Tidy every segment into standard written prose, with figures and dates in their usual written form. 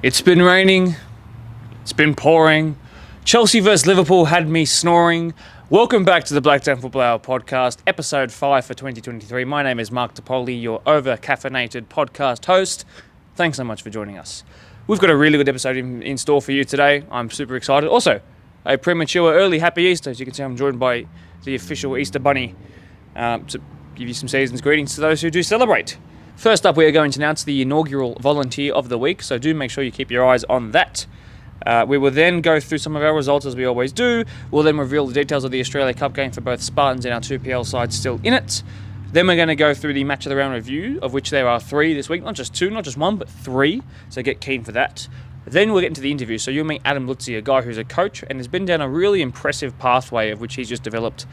It's been raining, it's been pouring. Chelsea vs Liverpool had me snoring. Welcome back to the Blacktown Football Hour podcast, episode 5 for 2023. My name is Mark DePoli, your over-caffeinated podcast host. Thanks so much for joining us. We've got a really good episode in store for you today. I'm super excited. Also, a premature early Happy Easter. As you can see, I'm joined by the official Easter Bunny to give you some season's greetings to those who do celebrate. First up, we are going to announce the inaugural Volunteer of the Week, so do make sure you keep your eyes on that. We will then go through some of our results as we always do. We'll then reveal the details of the Australia Cup game for both Spartans and our 2PL sides still in it. Then we're going to go through the Match of the Round review, of which there are 3 this week. Not just 2, not just 1, but 3. So get keen for that. Then we'll get into the interview. So you'll meet Adam Lutzi, a guy who's a coach and has been down a really impressive pathway of which he's just developed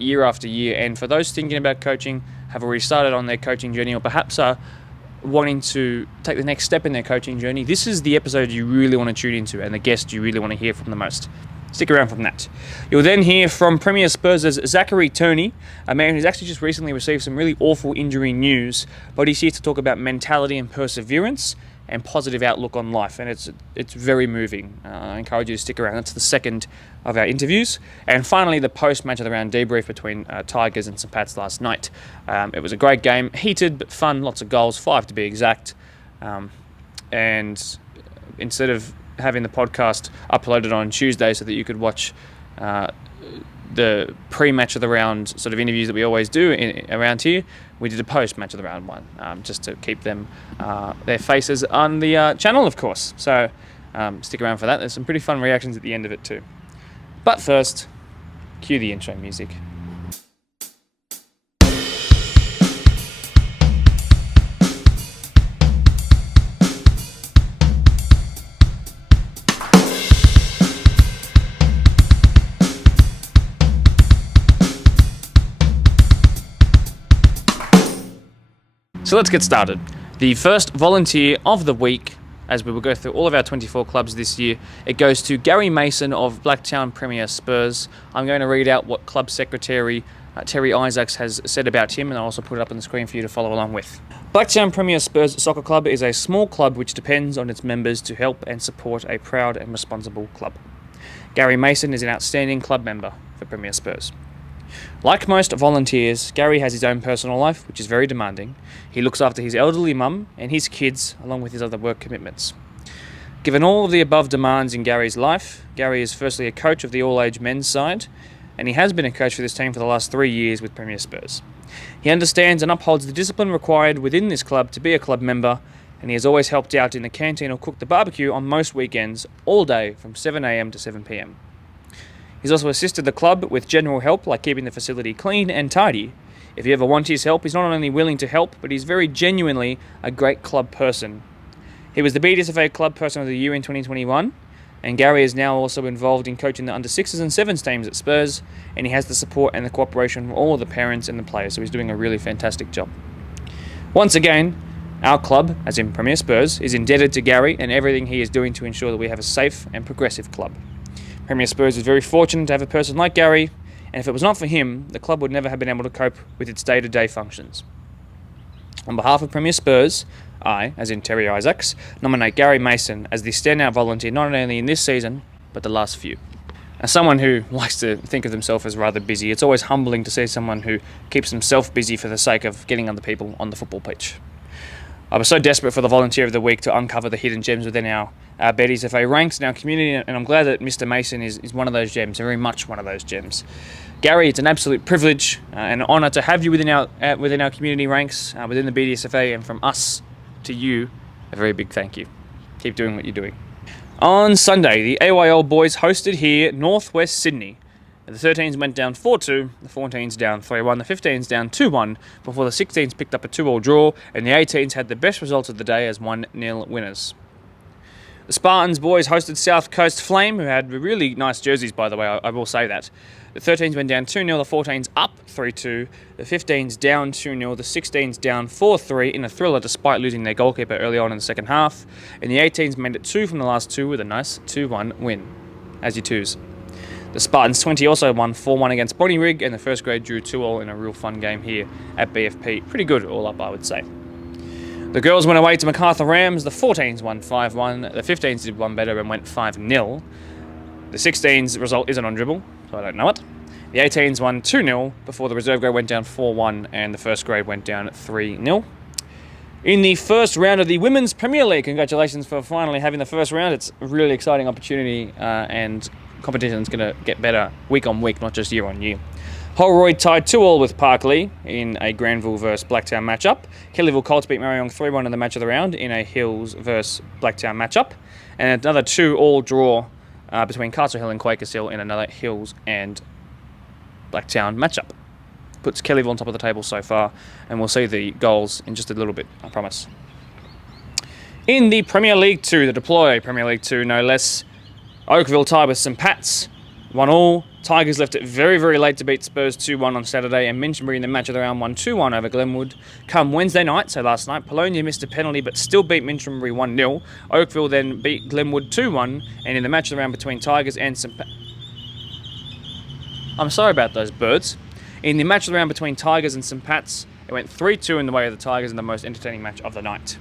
year after year. And for those thinking about coaching, have already started on their coaching journey, or perhaps are wanting to take the next step in their coaching journey, this is the episode you really want to tune into and the guest you really want to hear from the most. Stick around from that. You'll then hear from Premier Spurs' Zachary Turney, a man who's actually just recently received some really awful injury news, but he's here to talk about mentality and perseverance and positive outlook on life, and it's very moving. I encourage you to stick around. That's the second of our interviews. And finally, the post-match of the round debrief between Tigers and St Pats last night. It was a great game, heated but fun, lots of goals, 5 to be exact. And instead of having the podcast uploaded on Tuesday so that you could watch the pre-match of the round sort of interviews that we always do around here, we did a post-match of the round one, just to keep them their faces on the channel, of course. So stick around for that. There's some pretty fun reactions at the end of it too. But first, cue the intro music. So let's get started. The first volunteer of the week, as we will go through all of our 24 clubs this year, it goes to Gary Mason of Blacktown Premier Spurs. I'm going to read out what Club Secretary Terry Isaacs has said about him, and I'll also put it up on the screen for you to follow along with. Blacktown Premier Spurs Soccer Club is a small club which depends on its members to help and support a proud and responsible club. Gary Mason is an outstanding club member for Premier Spurs. Like most volunteers, Gary has his own personal life, which is very demanding. He looks after his elderly mum and his kids, along with his other work commitments. Given all of the above demands in Gary's life, Gary is firstly a coach of the all-age men's side, and he has been a coach for this team for the last 3 years with Premier Spurs. He understands and upholds the discipline required within this club to be a club member, and he has always helped out in the canteen or cooked the barbecue on most weekends, all day from 7 a.m. to 7 p.m. He's also assisted the club with general help like keeping the facility clean and tidy. If you ever want his help, he's not only willing to help, but he's very genuinely a great club person. He was the BDSFA Club Person of the Year in 2021, and Gary is now also involved in coaching the under 6s and 7s teams at Spurs, and he has the support and the cooperation from all of the parents and the players, so he's doing a really fantastic job. Once again, our club, as in Premier Spurs, is indebted to Gary and everything he is doing to ensure that we have a safe and progressive club. Premier Spurs is very fortunate to have a person like Gary, and if it was not for him, the club would never have been able to cope with its day-to-day functions. On behalf of Premier Spurs, I, as in Terry Isaacs, nominate Gary Mason as the standout volunteer not only in this season, but the last few. As someone who likes to think of themselves as rather busy, it's always humbling to see someone who keeps himself busy for the sake of getting other people on the football pitch. I was so desperate for the Volunteer of the Week to uncover the hidden gems within our BDSFA ranks in our community, and I'm glad that Mr. Mason is one of those gems, very much one of those gems. Gary, it's an absolute privilege and an honour to have you within our community ranks, within the BDSFA, and from us to you, a very big thank you. Keep doing what you're doing. On Sunday, the AYL boys hosted here Northwest Sydney. The 13s went down 4-2, the 14s down 3-1, the 15s down 2-1, before the 16s picked up a 2-all draw, and the 18s had the best result of the day as 1-0 winners. The Spartans boys hosted South Coast Flame, who had really nice jerseys, by the way, I will say that. The 13s went down 2-0, the 14s up 3-2, the 15s down 2-0, the 16s down 4-3 in a thriller despite losing their goalkeeper early on in the second half, and the 18s made it 2 from the last 2 with a nice 2-1 win. As your 2s. The Spartans 20 also won 4-1 against Bonnyrigg, and the first grade drew 2-all in a real fun game here at BFP. Pretty good all up, I would say. The girls went away to Macarthur Rams. The 14s won 5-1. The 15s did one better and went 5-0. The 16s result isn't on dribble, so I don't know it. The 18s won 2-0 before the reserve grade went down 4-1 and the first grade went down 3-0. In the first round of the Women's Premier League, congratulations for finally having the first round. It's a really exciting opportunity and competition is going to get better week on week, not just year on year. Holroyd tied 2-2 with Parkley in a Granville vs Blacktown matchup. Kellyville Colts beat Marryong 3-1 in the match of the round in a Hills vs Blacktown matchup. And another 2-2 draw between Castle Hill and Quakers Hill in another Hills and Blacktown matchup. Puts Kellyville on top of the table so far, and we'll see the goals in just a little bit, I promise. In the Premier League 2, the Deploy Premier League 2, no less, Oakville tied with St Pat's, 1-1. Tigers left it very, very late to beat Spurs 2-1 on Saturday, and Minchinbury in the match of the round won 2-1 over Glenwood. Come Wednesday night, so last night, Polonia missed a penalty but still beat Minchinbury 1-0. Oakville then beat Glenwood 2-1, and in the match of the round between Tigers and St Pat's... I'm sorry about those birds. In the match of the round between Tigers and St Pat's, it went 3-2 in the way of the Tigers in the most entertaining match of the night.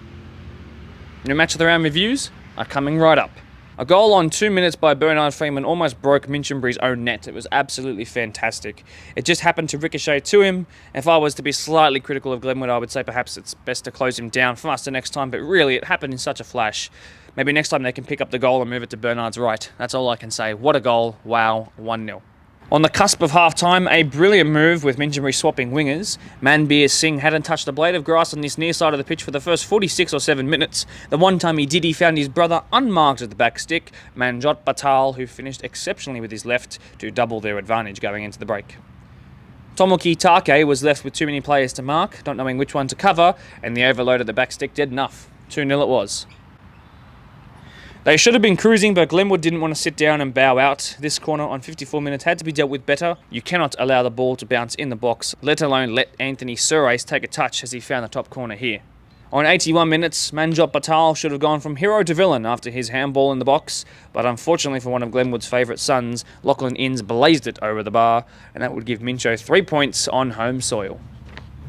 New match of the round reviews are coming right up. A goal on 2 minutes by Bernard Freeman almost broke Minchinbury's own net. It was absolutely fantastic. It just happened to ricochet to him. If I was to be slightly critical of Glenwood, I would say perhaps it's best to close him down faster next time, but really it happened in such a flash. Maybe next time they can pick up the goal and move it to Bernard's right. That's all I can say. What a goal. Wow, 1-0. On the cusp of half-time, a brilliant move with Minchinbury swapping wingers. Manbir Singh hadn't touched a blade of grass on this near side of the pitch for the first 46 or 7 minutes. The one time he did, he found his brother unmarked at the back stick, Manjot Batal, who finished exceptionally with his left to double their advantage going into the break. Tomoki Take was left with too many players to mark, not knowing which one to cover, and the overload at the back stick did enough. 2-0 it was. They should have been cruising, but Glenwood didn't want to sit down and bow out. This corner on 54 minutes had to be dealt with better. You cannot allow the ball to bounce in the box, let alone let Anthony Surace take a touch as he found the top corner here. On 81 minutes, Manjot Batal should have gone from hero to villain after his handball in the box, but unfortunately for one of Glenwood's favourite sons, Lachlan Innes blazed it over the bar, and that would give Mincho 3 points on home soil.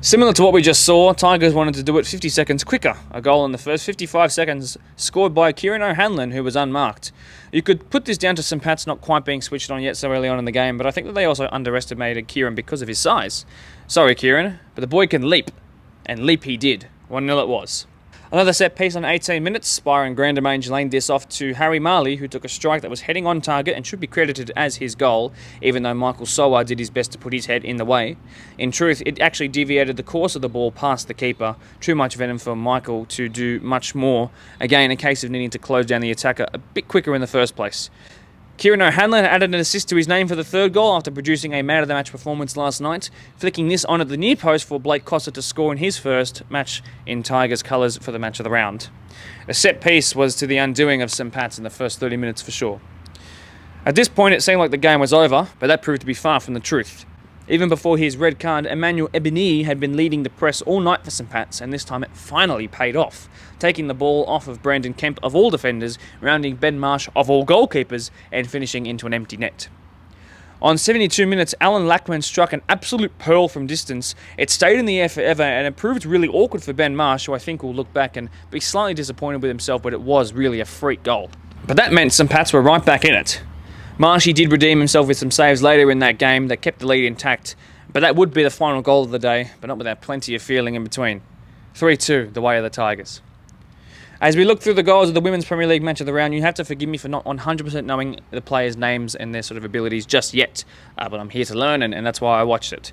Similar to what we just saw, Tigers wanted to do it 50 seconds quicker. A goal in the first 55 seconds scored by Kieran O'Hanlon, who was unmarked. You could put this down to St Pat's not quite being switched on yet so early on in the game, but I think that they also underestimated Kieran because of his size. Sorry, Kieran, but the boy can leap. And leap he did. 1-0 it was. Another set piece on 18 minutes. Byron Grandamange laned this off to Harry Marley, who took a strike that was heading on target and should be credited as his goal, even though Michael Sowa did his best to put his head in the way. In truth, it actually deviated the course of the ball past the keeper. Too much venom for Michael to do much more. Again, a case of needing to close down the attacker a bit quicker in the first place. Kieran O'Hanlon added an assist to his name for the third goal after producing a man-of-the-match performance last night, flicking this on at the near post for Blake Costa to score in his first match in Tigers colours for the match of the round. A set piece was to the undoing of St Pat's in the first 30 minutes for sure. At this point it seemed like the game was over, but that proved to be far from the truth. Even before his red card, Emmanuel Ebony had been leading the press all night for St Pat's, and this time it finally paid off, taking the ball off of Brandon Kemp of all defenders, rounding Ben Marsh of all goalkeepers, and finishing into an empty net. On 72 minutes, Alan Lackman struck an absolute pearl from distance. It stayed in the air forever, and it proved really awkward for Ben Marsh, who I think will look back and be slightly disappointed with himself, but it was really a freak goal. But that meant St Pat's were right back in it. Marshy did redeem himself with some saves later in that game that kept the lead intact, but that would be the final goal of the day, but not without plenty of feeling in between. 3-2, the way of the Tigers. As we look through the goals of the Women's Premier League match of the round, you have to forgive me for not 100% knowing the players' names and their sort of abilities just yet, but I'm here to learn, and that's why I watched it.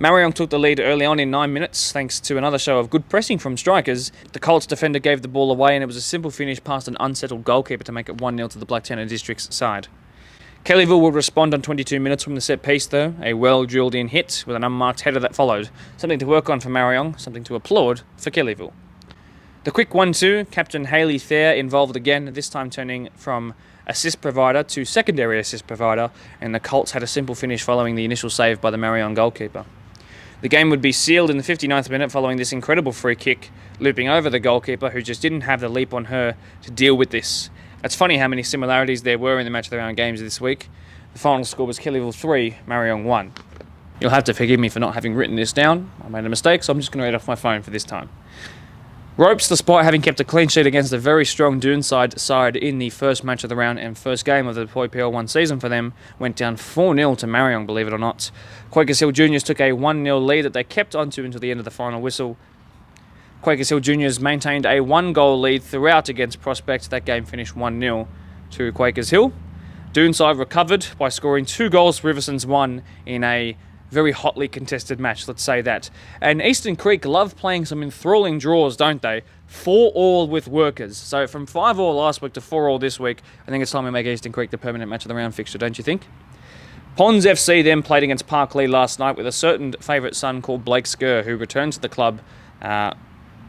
Marryong took the lead early on in 9 minutes, thanks to another show of good pressing from strikers. The Colts defender gave the ball away, and it was a simple finish past an unsettled goalkeeper to make it 1-0 to the Blacktown District's side. Kellyville would respond on 22 minutes from the set piece though, a well-drilled-in hit with an unmarked header that followed. Something to work on for Marryong, something to applaud for Kellyville. The quick 1-2, Captain Hayley Thayer involved again, this time turning from assist provider to secondary assist provider, and the Colts had a simple finish following the initial save by the Marryong goalkeeper. The game would be sealed in the 59th minute following this incredible free kick, looping over the goalkeeper who just didn't have the leap on her to deal with this. It's funny how many similarities there were in the match of the round games this week. The final score was Kellyville 3, Marryong 1. You'll have to forgive me for not having written this down. I made a mistake, so I'm just going to read it off my phone for this time. Ropes, despite having kept a clean sheet against a very strong Doonside side in the first match of the round and first game of the PL1 season for them, went down 4-0 to Marion, believe it or not. Quakers Hill Juniors took a 1-0 lead that they kept onto until the end of the final whistle. Quakers Hill Juniors maintained a 1-goal lead throughout against Prospect. That game finished 1-0 to Quakers Hill. Doonside recovered by scoring 2 goals to Riverson's 1 in a very hotly contested match, let's say that. And Eastern Creek love playing some enthralling draws, don't they? 4-4 with Workers. So from 5-4 last week to 4-4 this week, I think it's time we make Eastern Creek the permanent match of the round fixture, don't you think? Ponds FC then played against Parklea last night with a certain favourite son called Blake Skur, who returned to the club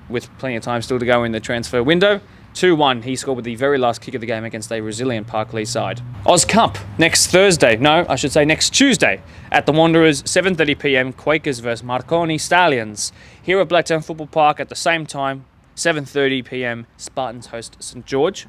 with plenty of time still to go in the transfer window. 2-1, he scored with the very last kick of the game against a resilient Parklea side. Oz Cup, next Tuesday, at the Wanderers, 7:30pm, Quakers vs Marconi Stallions. Here at Blacktown Football Park at the same time, 7:30pm, Spartans host St George.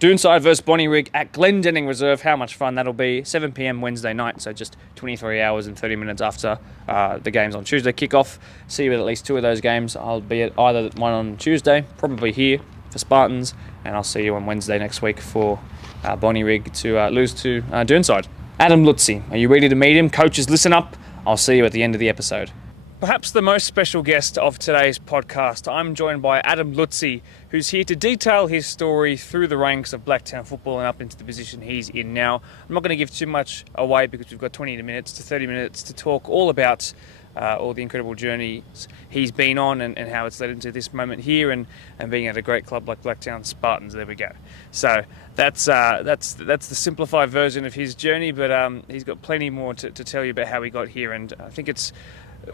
Doonside vs Bonnyrigg at Glendenning Reserve, how much fun that'll be, 7pm Wednesday night, so just 23 hours and 30 minutes after the games on Tuesday kick off. See you at least 2 of those games. I'll be at either one on Tuesday, probably here, for Spartans, and I'll see you on Wednesday next week for Bonnyrigg to lose to Doonside. Adam Lutzi, are you ready to meet him? Coaches, listen up. I'll see you at the end of the episode. Perhaps the most special guest of today's podcast, I'm joined by Adam Lutzi, who's here to detail his story through the ranks of Blacktown football and up into the position he's in now. I'm not going to give too much away because we've got 20 minutes to 30 minutes to talk all about all the incredible journeys he's been on and how it's led into this moment here and being at a great club like Blacktown Spartans. There we go. So that's the simplified version of his journey, but he's got plenty more to tell you about how he got here, and I think it's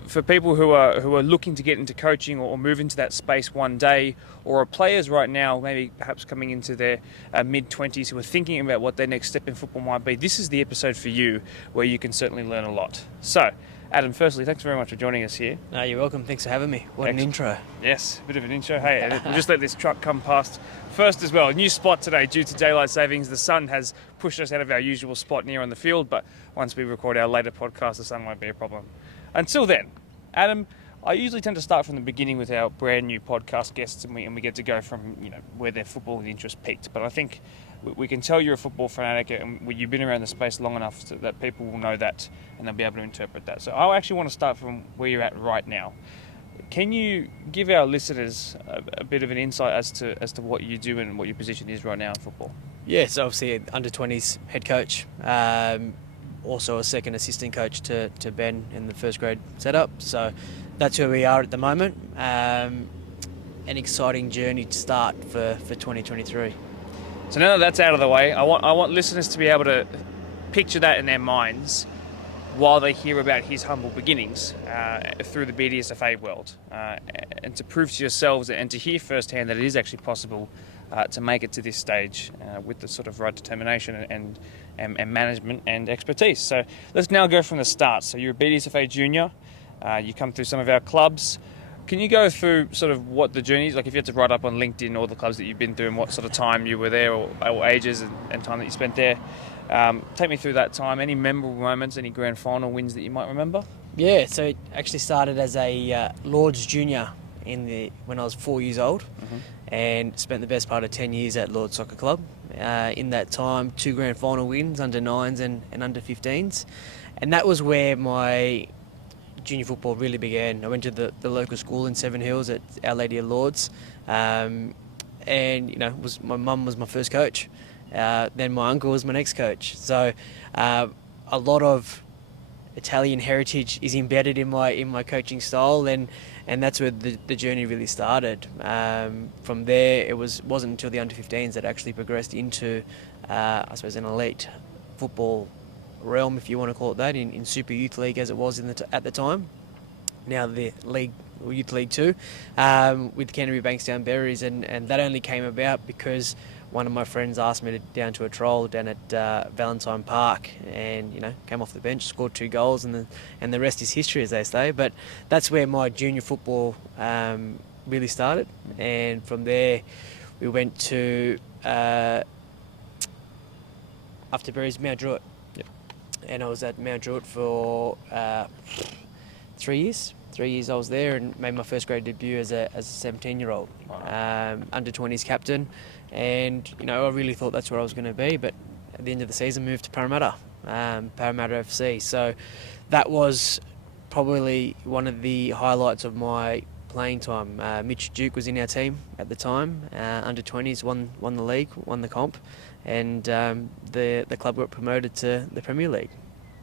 for people who are looking to get into coaching or move into that space one day, or are players right now, maybe perhaps coming into their mid-20s who are thinking about what their next step in football might be. This is the episode for you where you can certainly learn a lot. So, Adam, firstly, thanks very much for joining us here. No, you're welcome. Thanks for having me. What an intro. Yes, a bit of an intro. Hey, we'll just let this truck come past first as well. A new spot today due to daylight savings. The sun has pushed us out of our usual spot near on the field, but once we record our later podcast, the sun won't be a problem. Until then, Adam, I usually tend to start from the beginning with our brand new podcast guests, and we get to go from where their football interest peaked. But I think we can tell you're a football fanatic, and you've been around the space long enough that people will know that, and they'll be able to interpret that. So I actually want to start from where you're at right now. Can you give our listeners a bit of an insight as to what you do and what your position is right now in football? Yeah, so obviously under 20s head coach. Also a second assistant coach to Ben in the first grade setup. So that's where we are at the moment. An exciting journey to start for 2023. So now that that's out of the way, I want listeners to be able to picture that in their minds while they hear about his humble beginnings through the BDSFA world, and to prove to yourselves and to hear firsthand that it is actually possible to make it to this stage with the sort of right determination and management and expertise. So let's now go from the start. So you're a BDSFA junior, you come through some of our clubs. Can you go through sort of what the journey is? Like if you had to write up on LinkedIn all the clubs that you've been through and what sort of time you were there or ages and time that you spent there. Take me through that time. Any memorable moments, any grand final wins that you might remember? Yeah, so it actually started as a Lord's junior when I was 4 years old, and spent the best part of 10 years at Lord's Soccer Club. In that time, 2 grand final wins, under 9s and under 15s. And that was where my junior football really began. I went to the local school in Seven Hills at Our Lady of Lords, and my mum was my first coach. Then my uncle was my next coach. So a lot of Italian heritage is embedded in my coaching style, and that's where the journey really started. From there, it wasn't until the under 15s that I actually progressed into I suppose an elite football realm, if you want to call it that, in Super Youth League as it was at the time. Now the league, or Youth League 2, with Canterbury Bankstown Berries, and that only came about because one of my friends asked me down to a trial down at Valentine Park, and came off the bench, scored 2 goals, and the rest is history, as they say. But that's where my junior football really started, and from there we went to after Berries, Mount Druitt. And I was at Mount Druitt for 3 years 3 years I was there, and made my first grade debut as a 17-year-old, under 20s captain. And I really thought that's where I was going to be, but at the end of the season moved to Parramatta FC. So that was probably one of the highlights of my playing time. Mitch Duke was in our team at the time, under 20s, won the league, won the comp, and the club got promoted to the Premier League.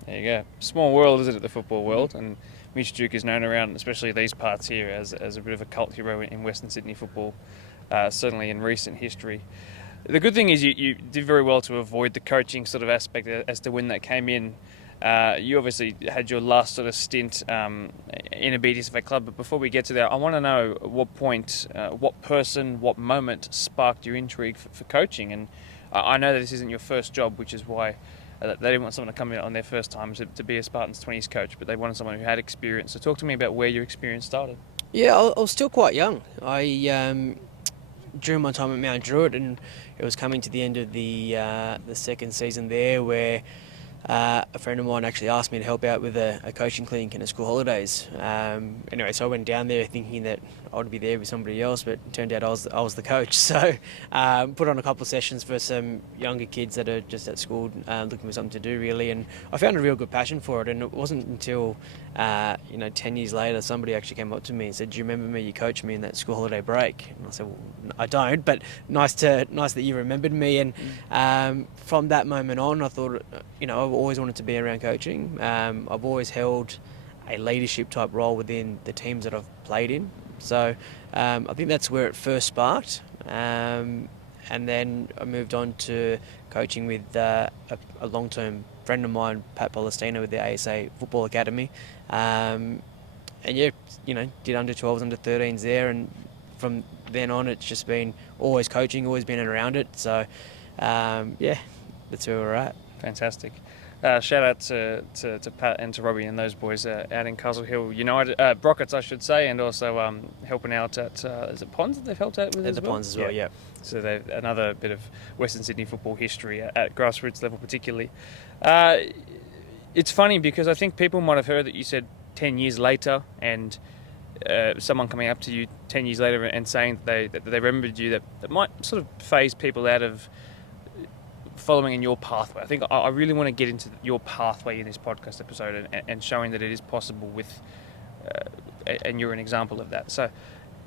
There you go. Small world, isn't it, the football world? And Mitch Duke is known around, especially these parts here, as a bit of a cult hero in Western Sydney football, certainly in recent history. The good thing is you did very well to avoid the coaching sort of aspect as to when that came in. You obviously had your last sort of stint in obedience of a club, but before we get to that, I want to know at what point, what person, what moment sparked your intrigue for coaching. And I know that this isn't your first job, which is why they didn't want someone to come in on their first time to be a Spartans 20s coach, but they wanted someone who had experience. So talk to me about where your experience started. Yeah, I was still quite young. During my time at Mount Druitt, and it was coming to the end of the second season there, where a friend of mine actually asked me to help out with a coaching clinic in the school holidays. Anyway, so I went down there thinking that I would be there with somebody else, but it turned out I was the coach. So put on a couple of sessions for some younger kids that are just at school looking for something to do, really, and I found a real good passion for it. And it wasn't until 10 years later somebody actually came up to me and said, "Do you remember me? You coached me in that school holiday break." And I said, "Well, I don't, but nice that you remembered me." And from that moment on, I thought, I've always wanted to be around coaching. I've always held a leadership type role within the teams that I've played in. So I think that's where it first sparked. And then I moved on to coaching with a long-term friend of mine, Pat Polistino, with the ASA Football Academy. And did under 12s, under 13s there. And from then on, it's just been always coaching, always been around it. So, that's where we're at. Fantastic. Shout out to Pat and to Robbie and those boys out in Castle Hill United, Brockets I should say, and also helping out at, is it Ponds that they've helped out with At as the well? Ponds as well, yeah. So they've another bit of Western Sydney football history at grassroots level particularly. It's funny because I think people might have heard that you said 10 years later, and someone coming up to you 10 years later and saying that they remembered you, that might sort of phase people out of following in your pathway. I think I really want to get into your pathway in this podcast episode and showing that it is possible with, and you're an example of that. So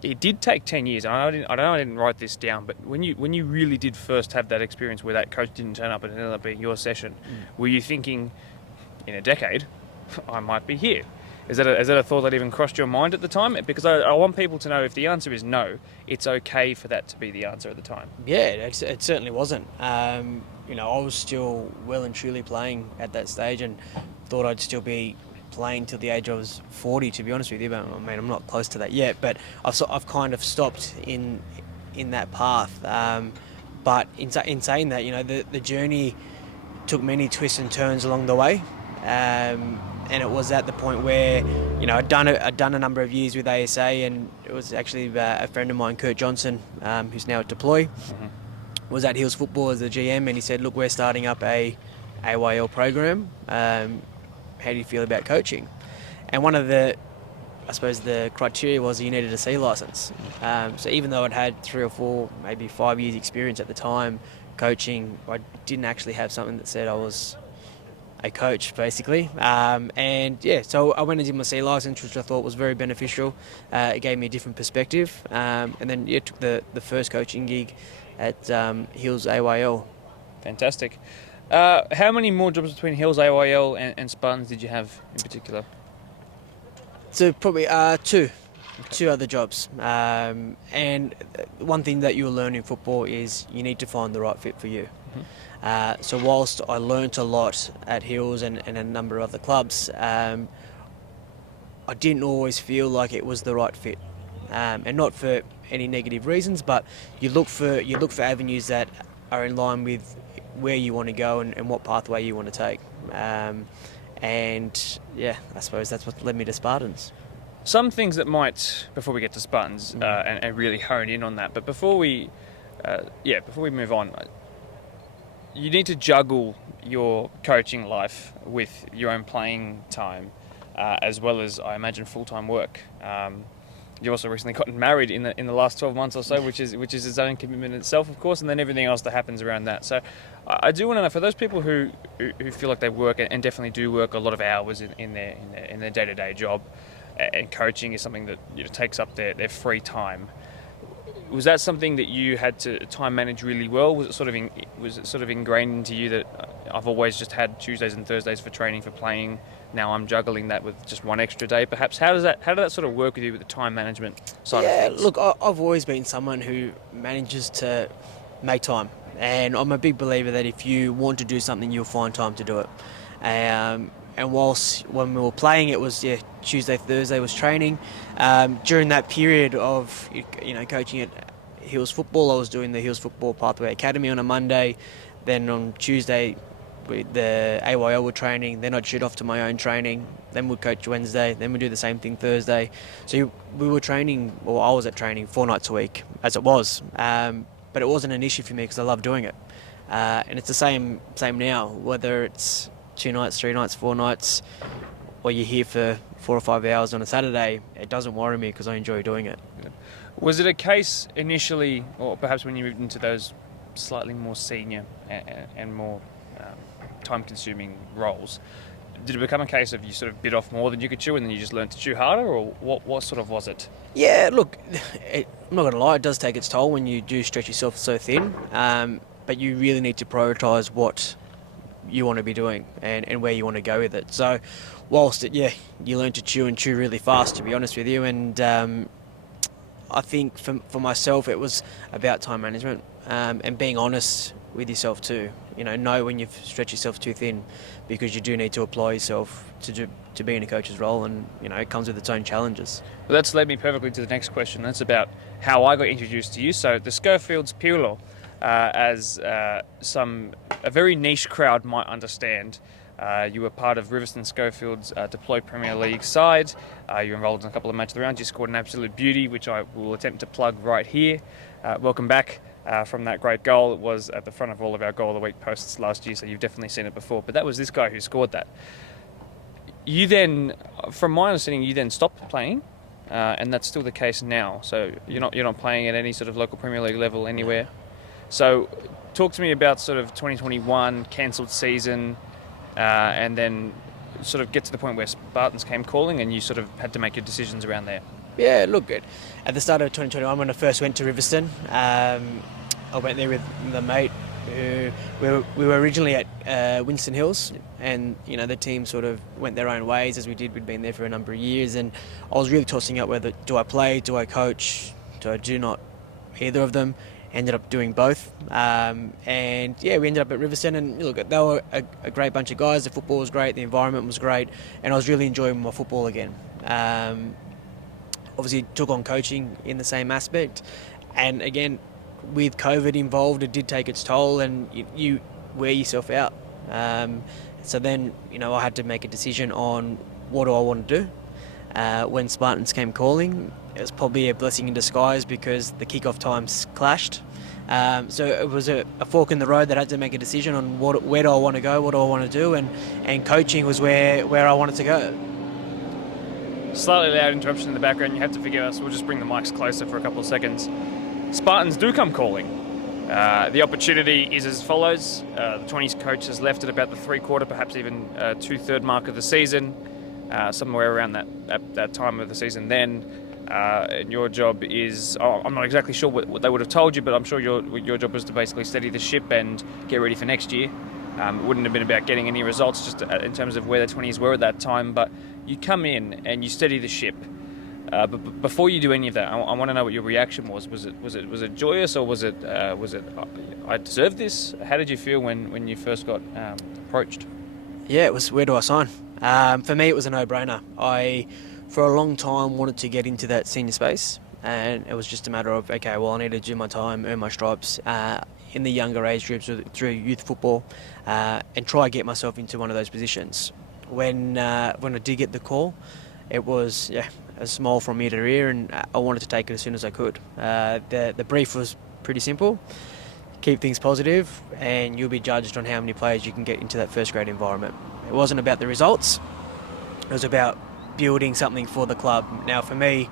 it did take 10 years. I know I didn't write this down, but when you really did first have that experience where that coach didn't turn up and it ended up being your session, were you thinking, in a decade, I might be here? Is that a thought that even crossed your mind at the time? Because I want people to know if the answer is no, it's okay for that to be the answer at the time. Yeah, it certainly wasn't. I was still well and truly playing at that stage, and thought I'd still be playing till the age I was 40, to be honest with you. But I mean, I'm not close to that yet, but I've kind of stopped in that path. But in saying that, the journey took many twists and turns along the way. And it was at the point where, I'd done a number of years with ASA, and it was actually a friend of mine, Kurt Johnson, who's now at Deploy, was at Hills Football as the GM, and he said, "Look, we're starting up a AYL program. How do you feel about coaching?" And one of the criteria was you needed a C licence. So even though I'd had 3 or 4, maybe 5 years experience at the time coaching, I didn't actually have something that said I was a coach, basically. So I went and did my C licence, which I thought was very beneficial. It gave me a different perspective. And then took the first coaching gig at Hills AYL. Fantastic. How many more jobs between Hills AYL and Spartans did you have in particular? So probably two other jobs. And one thing that you'll learn in football is you need to find the right fit for you. So whilst I learnt a lot at Hills and a number of other clubs, I didn't always feel like it was the right fit, and not for any negative reasons, but you look for avenues that are in line with where you want to go and what pathway you want to take. I suppose that's what led me to Spartans. Some things that might, before we get to Spartans and really hone in on that, but before we move on, you need to juggle your coaching life with your own playing time. as well as, I imagine, full-time work. You also recently gotten married in the last 12 months or so, which is its own commitment in itself, of course, and then everything else that happens around that. So I do want to know, for those people who feel like they work and definitely do work a lot of hours in their day-to-day job, and coaching is something that takes up their free time. Was that something that you had to time manage really well? Was it sort of ingrained into you that I've always just had Tuesdays and Thursdays for training, for playing? Now I'm juggling that with just one extra day, perhaps. How did that sort of work with you with the time management side of things? Look, I've always been someone who manages to make time, and I'm a big believer that if you want to do something, you'll find time to do it. And whilst when we were playing, it was Tuesday, Thursday was training. During that period of coaching at Hills Football, I was doing the Hills Football Pathway Academy on a Monday. Then on Tuesday, the AYL were training. Then I'd shoot off to my own training. Then we'd coach Wednesday. Then we'd do the same thing Thursday. So we were training, or I was at training 4 nights a week, as it was. But it wasn't an issue for me because I love doing it. And it's the same now, whether it's 2 nights, 3 nights, 4 nights, or you're here for 4 or 5 hours on a Saturday. It doesn't worry me because I enjoy doing it. Was it a case initially, or perhaps when you moved into those slightly more senior and more time-consuming roles, did it become a case of you sort of bit off more than you could chew and then you just learned to chew harder, or what sort of was it? Yeah, look, I'm not going to lie, it does take its toll when you do stretch yourself so thin, but you really need to prioritise what you want to be doing and where you want to go with it. So whilst you learn to chew and chew really fast, to be honest with you, and I think for myself it was about time management and being honest with yourself too. Know when you've stretched yourself too thin, because you do need to apply yourself to be in a coach's role, and it comes with its own challenges. Well, that's led me perfectly to the next question. That's about how I got introduced to you. So the Schofields Piulo, as a very niche crowd might understand, you were part of Riverstone Schofield's deployed Premier League side. You were involved in a couple of match of the rounds. You scored an absolute beauty, which I will attempt to plug right here. Welcome back from that great goal. It was at the front of all of our Goal of the Week posts last year, so you've definitely seen it before. But that was this guy who scored that. You then, from my understanding, you then stopped playing, and that's still the case now. So you're not playing at any sort of local Premier League level anywhere. So talk to me about sort of 2021 cancelled season, and then sort of get to the point where Spartans came calling and you sort of had to make your decisions around there. Yeah, look, good. At the start of 2021, when I first went to Riverstone, I went there with a mate who we were originally at Winston Hills, and the team sort of went their own ways as we did. We'd been there for a number of years, and I was really tossing up whether do I play, do I coach, do not either of them. Ended up doing both, and we ended up at Riverstone, and look, they were a great bunch of guys. The football was great, the environment was great, and I was really enjoying my football again. Obviously took on coaching in the same aspect, and again with COVID involved, it did take its toll, and you wear yourself out. So then I had to make a decision on what do I want to do. When Spartans came calling, it was probably a blessing in disguise because the kickoff times clashed. So it was a fork in the road that I had to make a decision on where do I want to go, what do I want to do, and coaching was where I wanted to go. Slightly loud interruption in the background, you have to forgive us. We'll just bring the mics closer for a couple of seconds. Spartans do come calling. The opportunity is as follows. The 20s coach has left at about the 3/4, perhaps even 2/3 mark of the season, somewhere around that time of the season then. And your job is, I'm not exactly sure what they would have told you, but I'm sure your job was to basically steady the ship and get ready for next year. It wouldn't have been about getting any results just in terms of where the 20s were at that time, but you come in and you steady the ship. But before you do any of that, I want to know what your reaction was. Was it joyous, or was it I deserve this? How did you feel when you first got approached? Yeah, it was where do I sign? For me, it was a no-brainer. I, for a long time, wanted to get into that senior space, and it was just a matter of, okay, well, I need to do my time, earn my stripes in the younger age groups through youth football, and try to get myself into one of those positions. When I did get the call, it was a smile from ear to ear, and I wanted to take it as soon as I could. The brief was pretty simple. Keep things positive, and you'll be judged on how many players you can get into that first grade environment. It wasn't about the results. It was about building something for the club. Now, for me,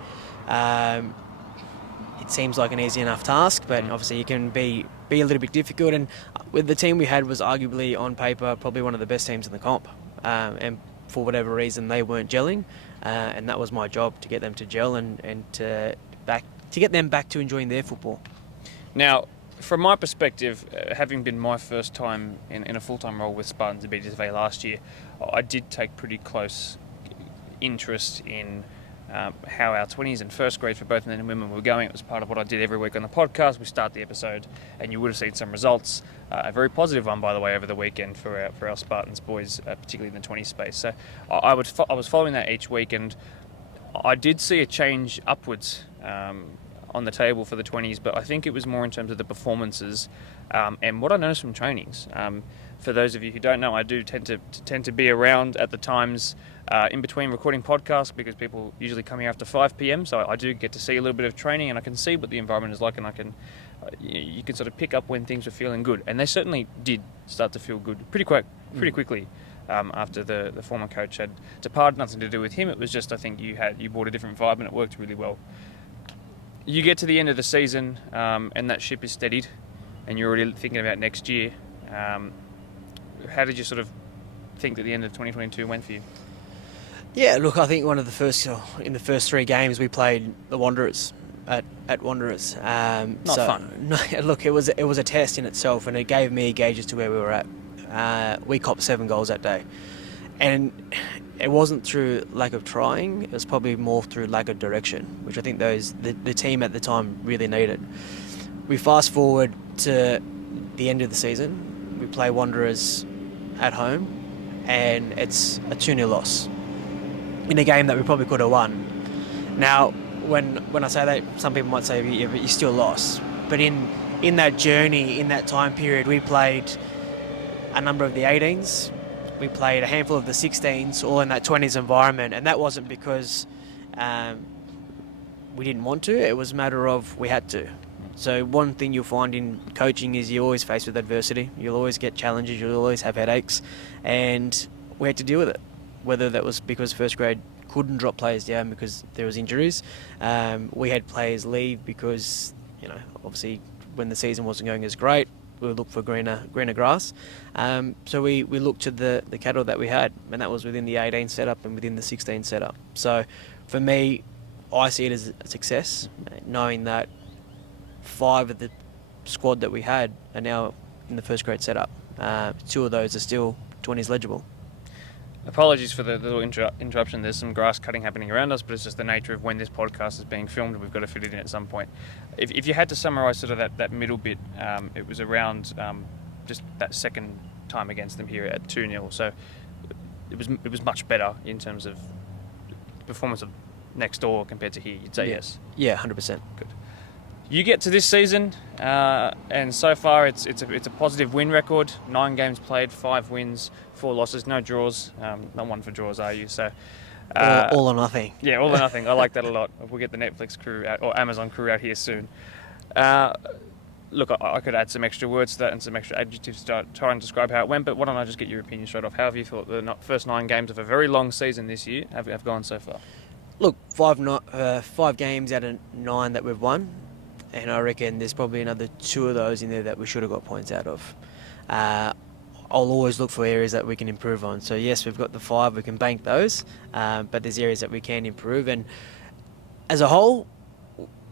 it seems like an easy enough task, but obviously it can be a little bit difficult. And with the team we had was arguably on paper probably one of the best teams in the comp, and for whatever reason they weren't gelling, and that was my job to get them to gel and to get them back to enjoying their football. Now, from my perspective, having been my first time in a full-time role with Spartans and BTSV last year, I did take pretty close interest in how our 20s and first grade for both men and women were going. It was part of what I did every week on the podcast. We start the episode and you would have seen some results. A very positive one, by the way, over the weekend for our Spartans boys, particularly in the 20 space. So I was following that each week, and I did see a change upwards on the table for the 20s, but I think it was more in terms of the performances and what I noticed from trainings. For those of you who don't know, I do tend to be around at the times in between recording podcasts, because people usually come here after 5 p.m. So I do get to see a little bit of training, and I can see what the environment is like, and I can you can sort of pick up when things were feeling good, and they certainly did start to feel good pretty quickly. After the former coach had departed. Nothing to do with him. It was just, I think you brought a different vibe, and it worked really well. You get to the end of the season, and that ship is steadied, and you're already thinking about next year. How did you sort of think that the end of 2022 went for you? Yeah, look, I think in the first 3 games we played the Wanderers at Wanderers. Not fun. No, look, it was a test in itself, and it gave me gauges to where we were at. We copped 7 goals that day, and it wasn't through lack of trying. It was probably more through lack of direction, which I think the team at the time really needed. We fast forward to the end of the season. We play Wanderers at home, and it's a 2-0 loss in a game that we probably could have won. Now, when I say that, some people might say, yeah, but you still lost. But in that journey, in that time period, we played a number of the 18s. We played a handful of the 16s, all in that 20s environment, and that wasn't because we didn't want to. It was a matter of we had to. So one thing you'll find in coaching is you're always faced with adversity. You'll always get challenges. You'll always have headaches, and we had to deal with it. Whether that was because first grade couldn't drop players down because there was injuries, we had players leave because, obviously when the season wasn't going as great, we would look for greener grass. So we looked to the cattle that we had, and that was within the 18 setup and within the 16 setup. So for me, I see it as a success, knowing that 5 of the squad that we had are now in the first grade setup. 2 of those are still 20s legible. Apologies for the little interruption. There's some grass cutting happening around us, but it's just the nature of when this podcast is being filmed. We've got to fit it in at some point. If you had to summarise sort of that middle bit, it was around just that second time against them here at 2-0. So it was much better in terms of performance of next door compared to here. You'd say yes. Yeah, 100%. Good. You get to this season, and so far it's a positive win record. 9 games played, 5 wins, 4 losses, no draws. Not one for draws, are you? So all or nothing. Yeah, all or nothing. I like that a lot. We'll get the Netflix crew out, or Amazon crew out here soon. Look, I could add some extra words to that and some extra adjectives to try and describe how it went, but why don't I just get your opinion straight off? How have you thought the first 9 games of a very long season this year have gone so far? Look, 5 games out of 9 that we've won. And I reckon there's probably another 2 of those in there that we should have got points out of. I'll always look for areas that we can improve on. So yes, we've got the 5, we can bank those, but there's areas that we can improve. And as a whole,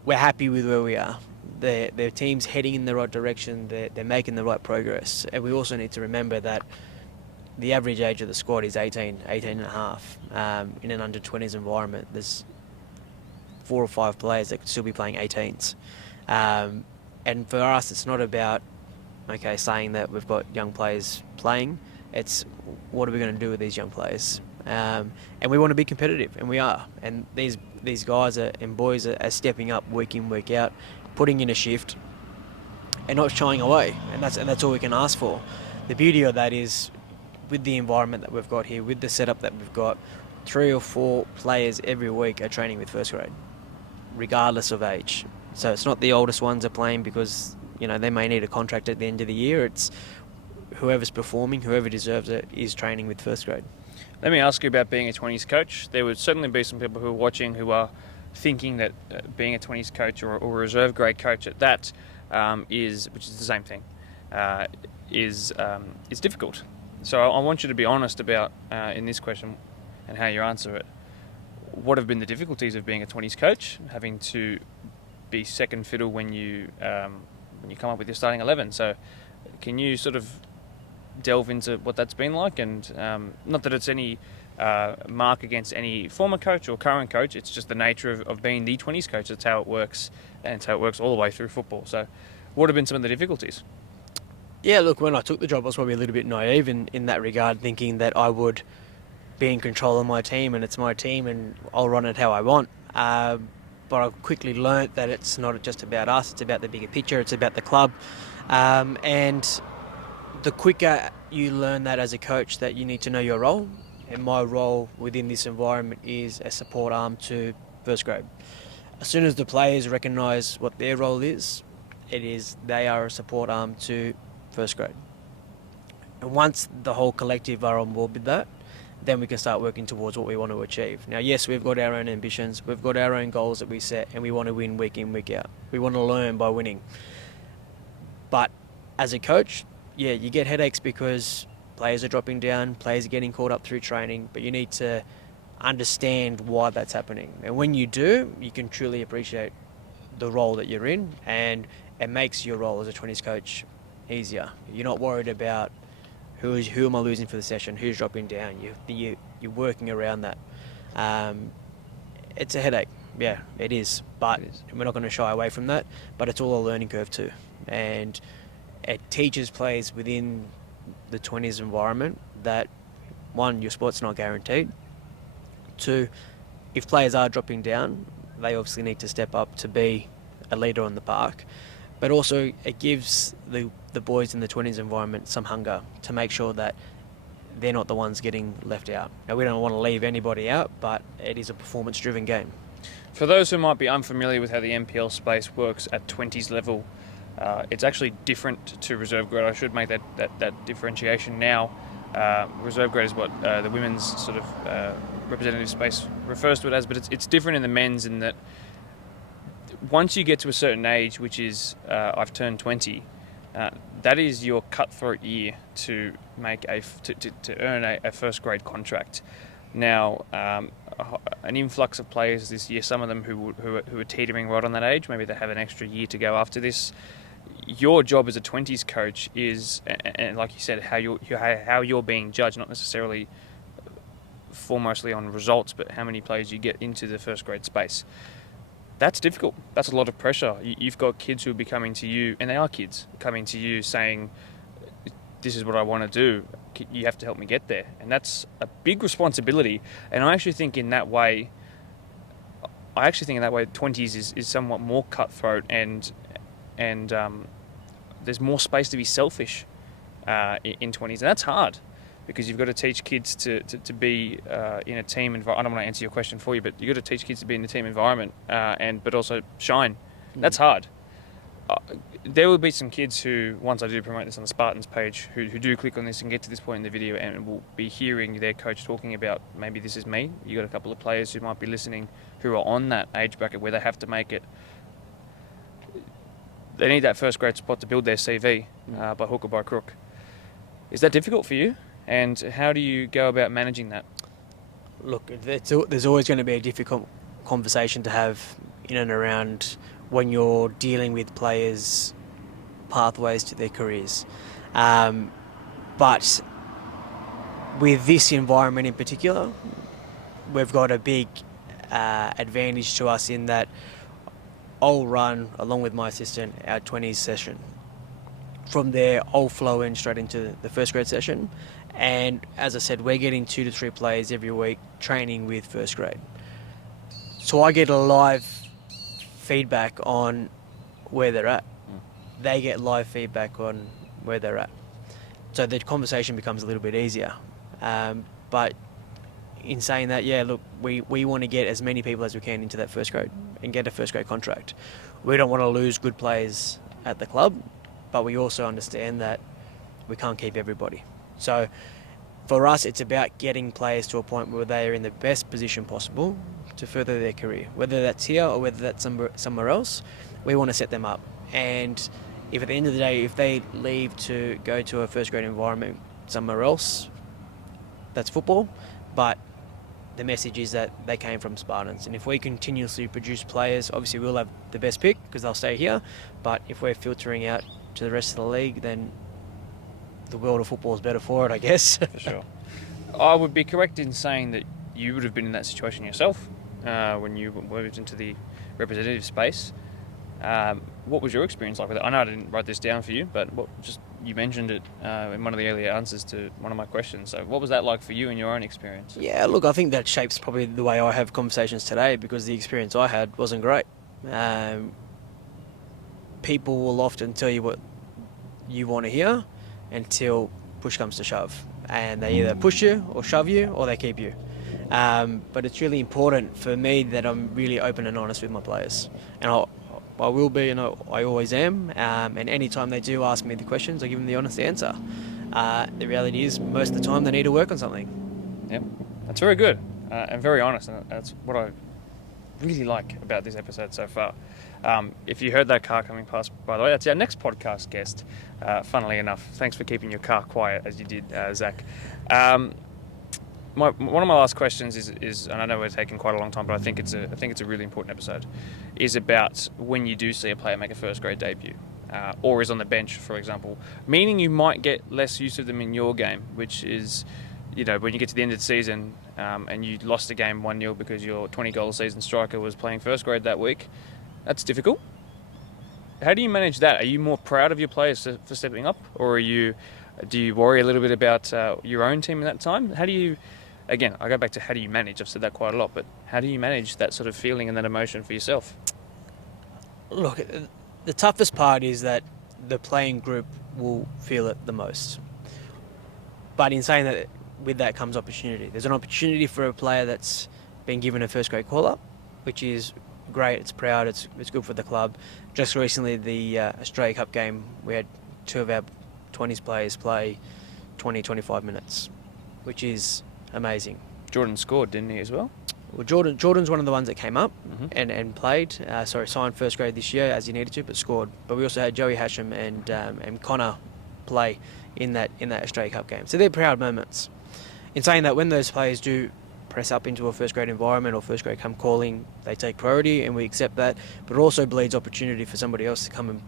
we're happy with where we are. The team's heading in the right direction, they're making the right progress. And we also need to remember that the average age of the squad is 18 and a half. In an under-20s environment, there's 4 or 5 players that could still be playing 18s. And for us, it's not about saying that we've got young players playing. It's what are we going to do with these young players? And we want to be competitive, and we are. And these guys and boys are stepping up week in, week out, putting in a shift, and not shying away. And that's all we can ask for. The beauty of that is, with the environment that we've got here, with the setup that we've got, 3 or 4 players every week are training with first grade, regardless of age. So it's not the oldest ones are playing because they may need a contract at the end of the year. It's whoever's performing, whoever deserves it, is training with first grade. Let me ask you about being a 20s coach. There would certainly be some people who are watching who are thinking that being a 20s coach or a reserve grade coach at that which is the same thing, is difficult. So I want you to be honest about in this question and how you answer it. What have been the difficulties of being a 20s coach, having to be second fiddle when you come up with your starting 11? So can you sort of delve into what that's been like? And not that it's any mark against any former coach or current coach, it's just the nature of being the 20s coach. That's how it works, and it's how it works all the way through football. So what have been some of the difficulties? Yeah, look, when I took the job, I was probably a little bit naive in that regard, thinking that I would be in control of my team and it's my team and I'll run it how I want. But I quickly learnt that it's not just about us, it's about the bigger picture, it's about the club. And the quicker you learn that as a coach, that you need to know your role. And my role within this environment is a support arm to first grade. As soon as the players recognise what their role is, they are a support arm to first grade. And once the whole collective are on board with that, then we can start working towards what we want to achieve. Now, yes, we've got our own ambitions, we've got our own goals that we set, and we want to win week in, week out. We want to learn by winning. But as a coach, yeah, you get headaches because players are dropping down, players are getting caught up through training, but you need to understand why that's happening. And when you do, you can truly appreciate the role that you're in, and it makes your role as a 20s coach easier. You're not worried about who am I losing for the session, who's dropping down. You're working around that. It's a headache, yeah, it is. But we're not going to shy away from that. But it's all a learning curve too, and it teaches players within the 20s environment that, one, your spot's not guaranteed. Two, if players are dropping down, they obviously need to step up to be a leader on the park. But also it gives the boys in the 20s environment some hunger to make sure that they're not the ones getting left out. Now, we don't want to leave anybody out, but it is a performance-driven game. For those who might be unfamiliar with how the NPL space works at 20s level, it's actually different to reserve grade. I should make that differentiation now. Reserve grade is what the women's sort of representative space refers to it as, but it's different in the men's in that once you get to a certain age, which is I've turned 20, that is your cutthroat year to make to earn a first grade contract. Now, an influx of players this year, some of them who are teetering right on that age, maybe they have an extra year to go after this. Your job as a 20s coach is, and like you said, how you're being judged, not necessarily foremostly on results, but how many players you get into the first grade space. That's difficult. That's a lot of pressure. You've got kids who will be coming to you, and they are kids, coming to you saying, this is what I want to do. You have to help me get there. And that's a big responsibility. And I actually think in that way, 20s is somewhat more cutthroat, and there's more space to be selfish in 20s. And that's hard, because you've got to teach kids to be in a team environment. I don't want to answer your question for you, but you've got to teach kids to be in a team environment but also shine. That's hard. There will be some kids who, once I do promote this on the Spartans page, who do click on this and get to this point in the video and will be hearing their coach talking about, maybe this is me. You got a couple of players who might be listening who are on that age bracket where they have to make it. They need that first grade spot to build their CV by hook or by crook. Is that difficult for you? And how do you go about managing that? Look, there's always going to be a difficult conversation to have in and around when you're dealing with players' pathways to their careers. But with this environment in particular, we've got a big advantage to us in that I'll run, along with my assistant, our 20s session. From there, I'll flow in straight into the first grade session. And as I said, we're getting 2 to 3 players every week training with first grade. So I get a live feedback on where they're at. They get live feedback on where they're at. So the conversation becomes a little bit easier. But in saying that, yeah, look, we want to get as many people as we can into that first grade and get a first grade contract. We don't want to lose good players at the club, but we also understand that we can't keep everybody. So For us, it's about getting players to a point where they are in the best position possible to further their career, whether that's here or whether that's somewhere else. We want to set them up, and if at the end of the day, if they leave to go to a first grade environment somewhere else, that's football, but the message is that they came from Spartans. And if we continuously produce players, obviously we'll have the best pick because they'll stay here, but if we're filtering out to the rest of the league, then the world of football is better for it, I guess. For sure. I would be correct in saying that you would have been in that situation yourself when you moved into the representative space. What was your experience like with it? I know I didn't write this down for you, but you mentioned it in one of the earlier answers to one of my questions. So what was that like for you in your own experience? Yeah, look, I think that shapes probably the way I have conversations today because the experience I had wasn't great. People will often tell you what you want to hear until push comes to shove. And they either push you or shove you or they keep you. But it's really important for me that I'm really open and honest with my players. And I will be, and I always am. And any time they do ask me the questions, I give them the honest answer. The reality is, most of the time, they need to work on something. Yeah, that's very good and very honest. And that's what I really like about this episode so far. If you heard that car coming past, by the way, that's our next podcast guest. Funnily enough, thanks for keeping your car quiet as you did, Zach. One of my last questions is, and I know we're taking quite a long time, but I think it's a really important episode, is about when you do see a player make a first grade debut, or is on the bench, for example, meaning you might get less use of them in your game, which is, when you get to the end of the season and you lost a game 1-0 because your 20-goal season striker was playing first grade that week, that's difficult. How do you manage that? Are you more proud of your players for stepping up, or do you worry a little bit about your own team in that time? How do you? Again, I go back to how do you manage? I've said that quite a lot, but how do you manage that sort of feeling and that emotion for yourself? Look, the toughest part is that the playing group will feel it the most. But in saying that, with that comes opportunity. There's an opportunity for a player that's been given a first grade call-up, which is great, it's proud, it's good for the club. Just recently, the Australia Cup game, we had 2 of our 20s players play 20-25 minutes, which is amazing. Jordan scored, didn't he, as well? Well, Jordan's one of the ones that came up and played. Signed first grade this year as he needed to, but scored. But we also had Joey Hasham and Connor play in that Australia Cup game. So they're proud moments. In saying that, when those players do press up into a first grade environment or first grade come calling, they take priority and we accept that. But it also bleeds opportunity for somebody else to come and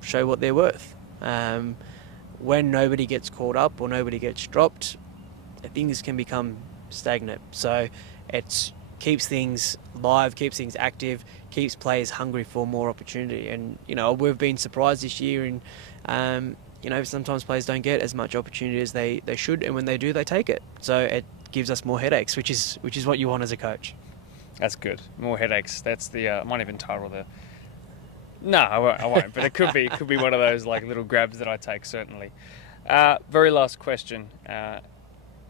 show what they're worth. When nobody gets called up or nobody gets dropped, things can become stagnant. So it keeps things live, keeps things active, keeps players hungry for more opportunity. And we've been surprised this year, and sometimes players don't get as much opportunity as they should, and when they do, they take it. So it gives us more headaches, which is what you want as a coach. That's good. More headaches. That's the I might even title the. No, I won't. But it could be one of those like little grabs that I take, certainly. Very last question.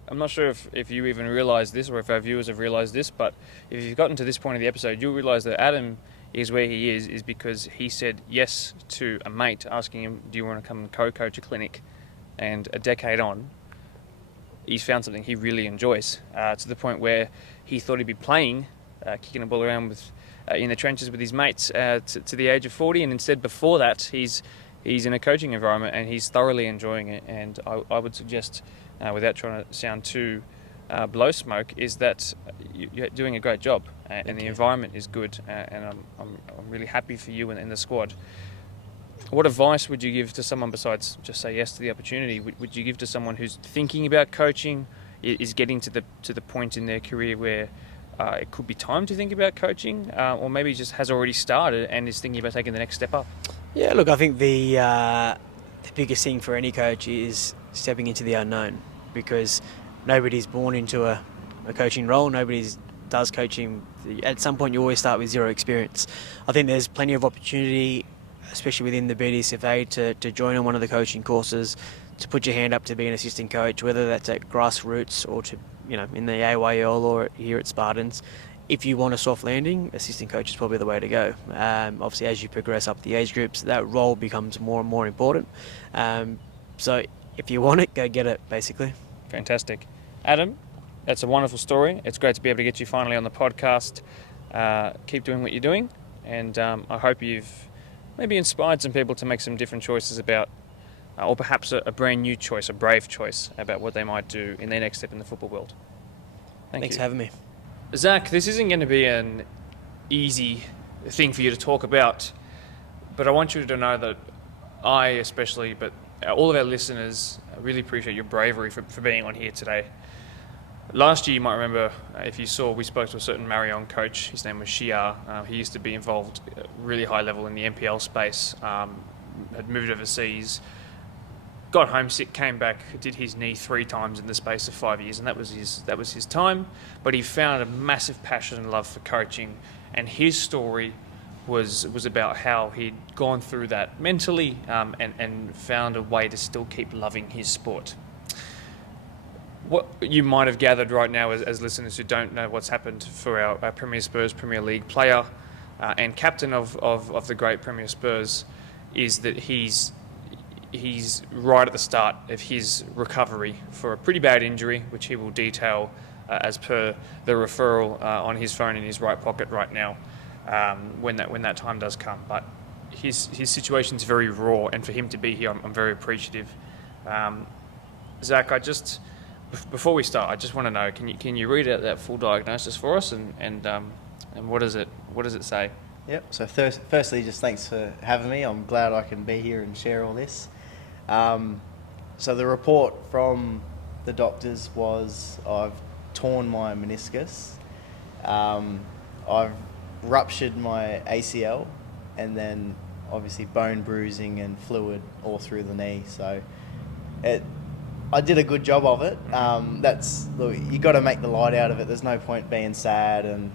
I'm not sure if you even realise this or if our viewers have realised this, but if you've gotten to this point of the episode, you'll realise that Adam is where he is because he said yes to a mate asking him, do you want to come and co-coach a clinic? And a decade on, he's found something he really enjoys, to the point where he thought he'd be playing, kicking a ball around in the trenches with his mates to the age of 40, and instead before that he's in a coaching environment and he's thoroughly enjoying it. And I would suggest, without trying to sound too blow smoke, is that you're doing a great job and the environment is good, and I'm really happy for you and the squad. What advice would you give to someone besides just say yes to the opportunity? Would you give to someone who's thinking about coaching, is getting to the point in their career where it could be time to think about coaching, or maybe just has already started and is thinking about taking the next step up? Yeah, look, I think the biggest thing for any coach is stepping into the unknown, because nobody's born into a coaching role. Nobody does coaching. At some point, you always start with zero experience. I think there's plenty of opportunity, especially within the BDSFA, to join on one of the coaching courses, to put your hand up to be an assistant coach, whether that's at grassroots or to in the AYL or here at Spartans. If you want a soft landing, assistant coach is probably the way to go. Obviously, as you progress up the age groups, that role becomes more and more important. So if you want it, go get it, basically. Fantastic. Adam, that's a wonderful story. It's great to be able to get you finally on the podcast. Keep doing what you're doing, and I hope you've maybe inspired some people to make some different choices about, or perhaps a brand new choice, a brave choice about what they might do in their next step in the football world. Thanks for having me. Zach, this isn't going to be an easy thing for you to talk about, but I want you to know that I especially, but all of our listeners, really appreciate your bravery for being on here today. Last year, you might remember, if you saw, we spoke to a certain Marion coach. His name was Shia. He used to be involved at really high level in the NPL space, had moved overseas, got homesick, came back, did his knee 3 times in the space of 5 years, and that was his time. But he found a massive passion and love for coaching, and his story was about how he'd gone through that mentally and found a way to still keep loving his sport. What you might have gathered right now as listeners who don't know what's happened for our Premier Spurs Premier League player and captain of the great Premier Spurs is that he's right at the start of his recovery for a pretty bad injury, which he will detail as per the referral on his phone in his right pocket right now when that time does come. But his situation's very raw, and for him to be here, I'm very appreciative. Zach, before we start, I just want to know, can you read out that full diagnosis for us, and what does it say? Yep. So firstly, just thanks for having me. I'm glad I can be here and share all this. So the report from the doctors was I've torn my meniscus, I've ruptured my ACL, and then obviously bone bruising and fluid all through the knee. So I did a good job of it. Look, you got to make the light out of it. There's no point being sad, and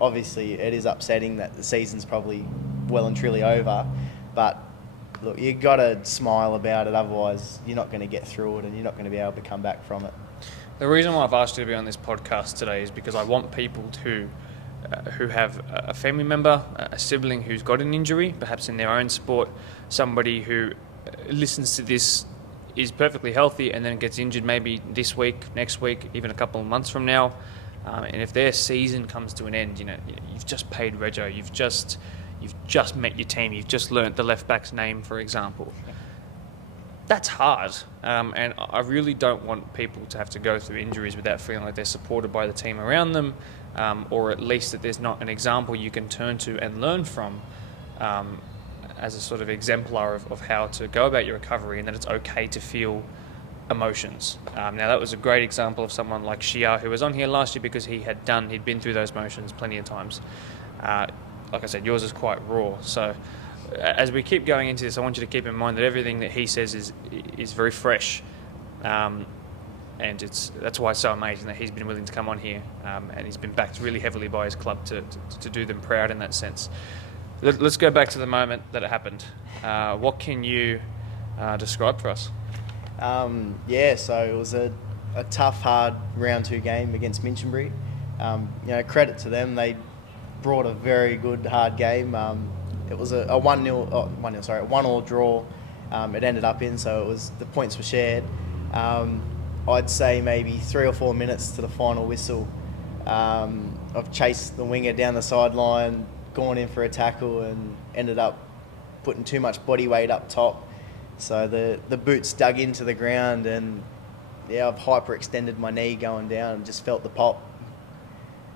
obviously it is upsetting that the season's probably well and truly over. But look, you got to smile about it. Otherwise, you're not going to get through it, and you're not going to be able to come back from it. The reason why I've asked you to be on this podcast today is because I want people who have a family member, a sibling who's got an injury, perhaps in their own sport, somebody who listens to this, is perfectly healthy and then gets injured maybe this week, next week, even a couple of months from now. And if their season comes to an end, you've just paid rego, you've just met your team, you've just learnt the left back's name, for example. That's hard. And I really don't want people to have to go through injuries without feeling like they're supported by the team around them, or at least that there's not an example you can turn to and learn from as a sort of exemplar of how to go about your recovery, and that it's okay to feel emotions. Now that was a great example of someone like Shia, who was on here last year because he'd been through those motions plenty of times. Like I said, yours is quite raw. So as we keep going into this, I want you to keep in mind that everything that he says is very fresh. And that's why it's so amazing that he's been willing to come on here, and he's been backed really heavily by his club to do them proud in that sense. Let's go back to the moment that it happened. What can you describe for us? So it was a tough, hard round 2 game against Minchinbury. Credit to them, they brought a very good, hard game. It was a 1-all draw. It ended up in, so the points were shared. I'd say maybe 3 or 4 minutes to the final whistle. I've chased the winger down the sideline, gone in for a tackle, and ended up putting too much body weight up top. So the boots dug into the ground, and I've hyperextended my knee going down and just felt the pop.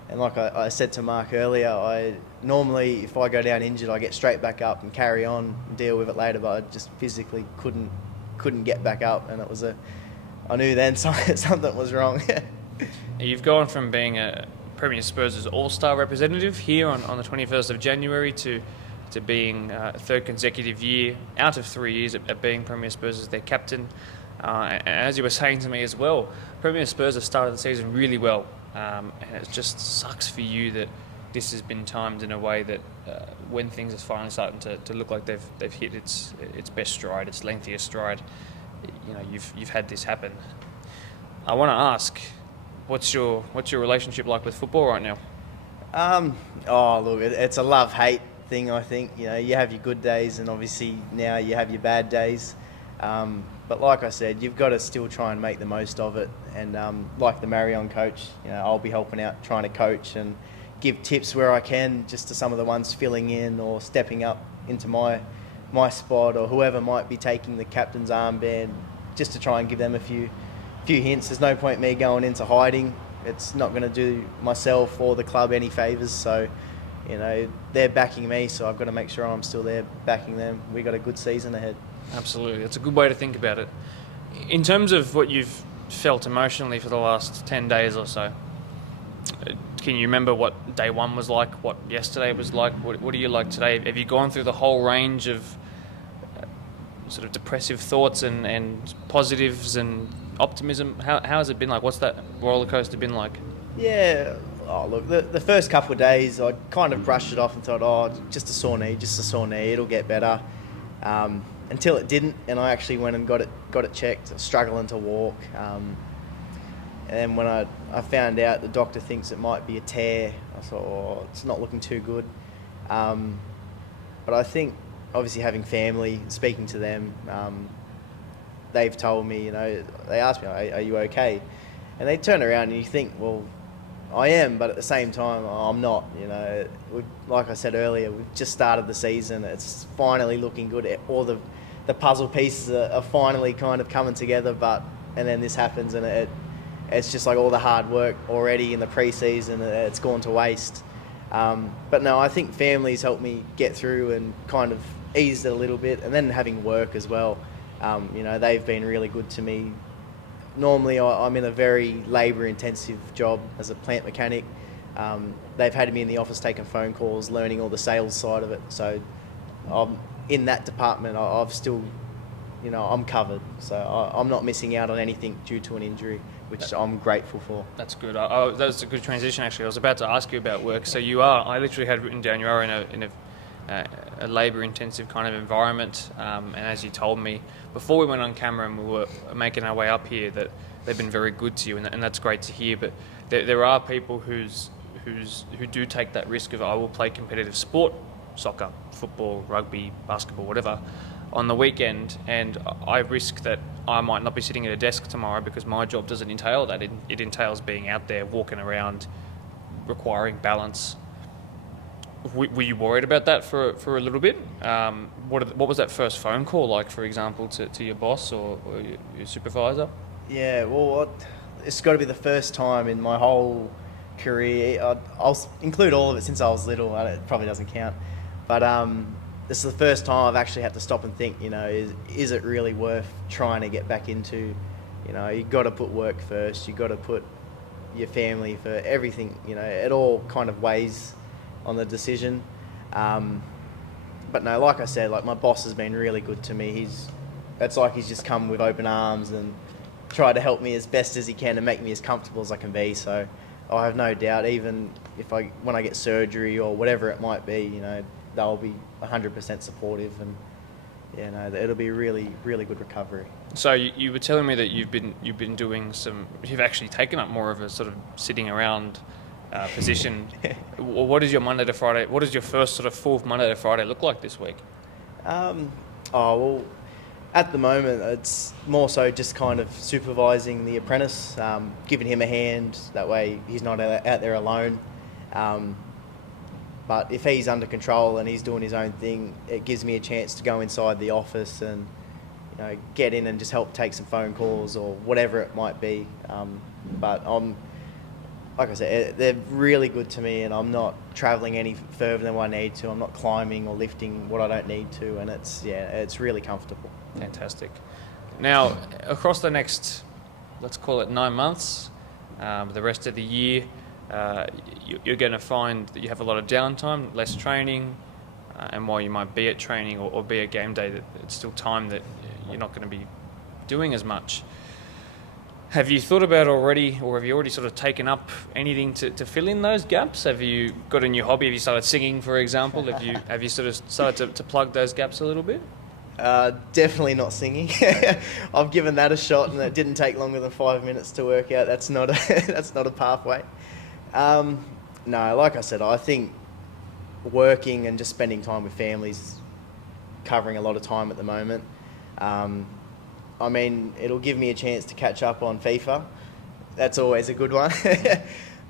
And like I said to Mark earlier, I normally, if I go down injured, I get straight back up and carry on and deal with it later, but I just physically couldn't get back up, and I knew then something was wrong. You've gone from being a Premier Spurs' all-star representative here on the 21st of January to being a 3rd consecutive year out of 3 years at being Premier Spurs as their captain. And as you were saying to me as well, Premier Spurs have started the season really well, and it just sucks for you that this has been timed in a way that when things are finally starting to look like they've hit its best stride, its lengthiest stride, you've had this happen. I want to ask, what's your relationship like with football right now? Look, it's a love-hate thing, I think. You have your good days, and obviously now you have your bad days. But like I said, you've got to still try and make the most of it. And like the Marion coach, I'll be helping out, trying to coach and give tips where I can, just to some of the ones filling in or stepping up into my spot, or whoever might be taking the captain's armband, just to try and give them a few hints. There's no point me going into hiding. It's not going to do myself or the club any favours. So, they're backing me, so I've got to make sure I'm still there backing them. We got a good season ahead. Absolutely. That's a good way to think about it. In terms of what you've felt emotionally for the last 10 days or so, can you remember what day one was like, what yesterday was like? What are you like today? Have you gone through the whole range of sort of depressive thoughts and positives and optimism? How has it been like? What's that roller coaster been like? Yeah. Oh, look, the first couple of days I kind of brushed it off and thought, just a sore knee, it'll get better. Until it didn't, and I actually went and got it checked, struggling to walk. And then when I found out the doctor thinks it might be a tear, I thought, it's not looking too good. But I think, obviously having family, speaking to them, they've told me, they asked me, are you okay? And they turn around and you think, well, I am, but at the same time, I'm not. Like I said earlier, we've just started the season. It's finally looking good. All the puzzle pieces are finally kind of coming together, and then this happens, and it's just like all the hard work already in the pre-season, it's gone to waste. But no, I think family's helped me get through and kind of eased it a little bit, and then having work as well. They've been really good to me. Normally, I'm in a very labour-intensive job as a plant mechanic. They've had me in the office taking phone calls, learning all the sales side of it. So in that department, I've still, I'm covered. So I'm not missing out on anything due to an injury, which I'm grateful for. That's good. That was a good transition, actually. I was about to ask you about work. So I literally had written down you are in a labour-intensive kind of environment, and as you told me before we went on camera and we were making our way up here, that they've been very good to you, and that's great to hear. But there are people who do take that risk of, I will play competitive sport, soccer, football, rugby, basketball, whatever, on the weekend, and I risk that I might not be sitting at a desk tomorrow because my job doesn't entail that. It entails being out there, walking around, requiring balance. Were you worried about that for a little bit? What was that first phone call like, for example, to your boss or your supervisor? Yeah, well, it's got to be the first time in my whole career. I'll include all of it since I was little. It probably doesn't count. But this is the first time I've actually had to stop and think, is it really worth trying to get back into? You've got to put work first. You've got to put your family for everything. It all kind of weighs on the decision. But no, like I said, my boss has been really good to me. It's like he's just come with open arms and tried to help me as best as he can and make me as comfortable as I can be. So I have no doubt, even when I get surgery or whatever it might be, they'll be 100% supportive, and it'll be really, really good recovery. So you were telling me that you've actually taken up more of a sort of sitting around position. What is your Monday to Friday? What does your first sort of full Monday to Friday look like this week? Well, at the moment, it's more so just kind of supervising the apprentice, giving him a hand. That way, he's not out there alone. But if he's under control and he's doing his own thing, it gives me a chance to go inside the office and get in and just help take some phone calls or whatever it might be. But like I said, they're really good to me, and I'm not travelling any further than what I need to. I'm not climbing or lifting what I don't need to, and it's really comfortable. Fantastic. Now, across the next, let's call it 9 months, the rest of the year, you're going to find that you have a lot of downtime, less training, and while you might be at training or be at game day, it's still time that you're not going to be doing as much. Have you thought about already, or have you already sort of taken up anything to fill in those gaps? Have you got a new hobby? Have you started singing, for example? Have you sort of started to plug those gaps a little bit? Definitely not singing. I've given that a shot, and it didn't take longer than 5 minutes to work out. That's not a pathway. No, like I said, I think working and just spending time with families, covering a lot of time at the moment. I mean, it'll give me a chance to catch up on FIFA. That's always a good one.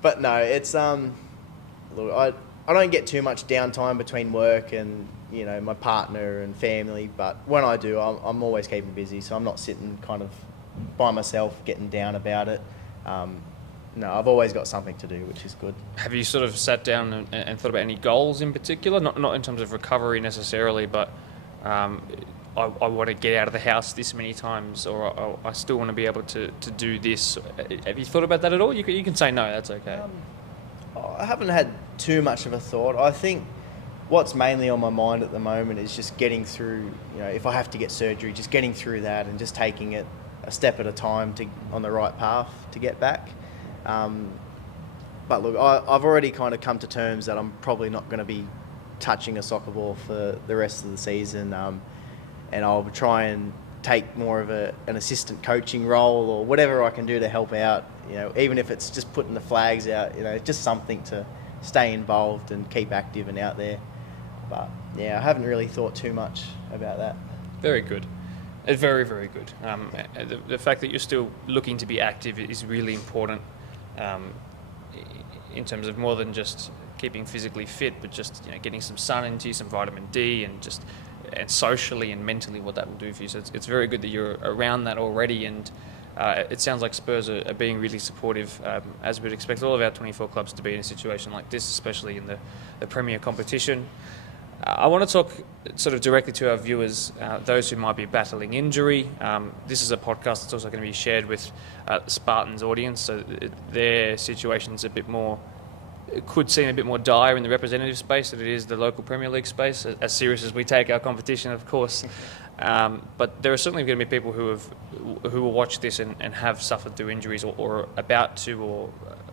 But no, it's look, I don't get too much downtime between work and my partner and family. But when I do, I'm always keeping busy, so I'm not sitting kind of by myself getting down about it. No, I've always got something to do, which is good. Have you sort of sat down and thought about any goals in particular? Not in terms of recovery necessarily, but I want to get out of the house this many times, or I still want to be able to do this. Have you thought about that at all? You can say no, that's okay. I haven't had too much of a thought. I think what's mainly on my mind at the moment is just getting through, if I have to get surgery, just getting through that and just taking it a step at a time on the right path to get back. But look, I've already kind of come to terms that I'm probably not going to be touching a soccer ball for the rest of the season, and I'll try and take more of an assistant coaching role or whatever I can do to help out, even if it's just putting the flags out, just something to stay involved and keep active and out there. But yeah, I haven't really thought too much about that. Very good. Very, very good. The fact that you're still looking to be active is really important, in terms of more than just keeping physically fit, but just getting some sun into you, some vitamin D, and socially and mentally what that will do for you. So it's very good that you're around that already, and it sounds like Spurs are being really supportive, as we'd expect all of our 24 clubs to be in a situation like this, especially in the Premier competition. I want to talk sort of directly to our viewers, those who might be battling injury. This is a podcast that's also going to be shared with Spartans' audience, so their situation's a bit more, it could seem a bit more dire in the representative space than it is the local Premier League space, as serious as we take our competition, of course. But there are certainly going to be people who will watch this and have suffered through injuries or about to, or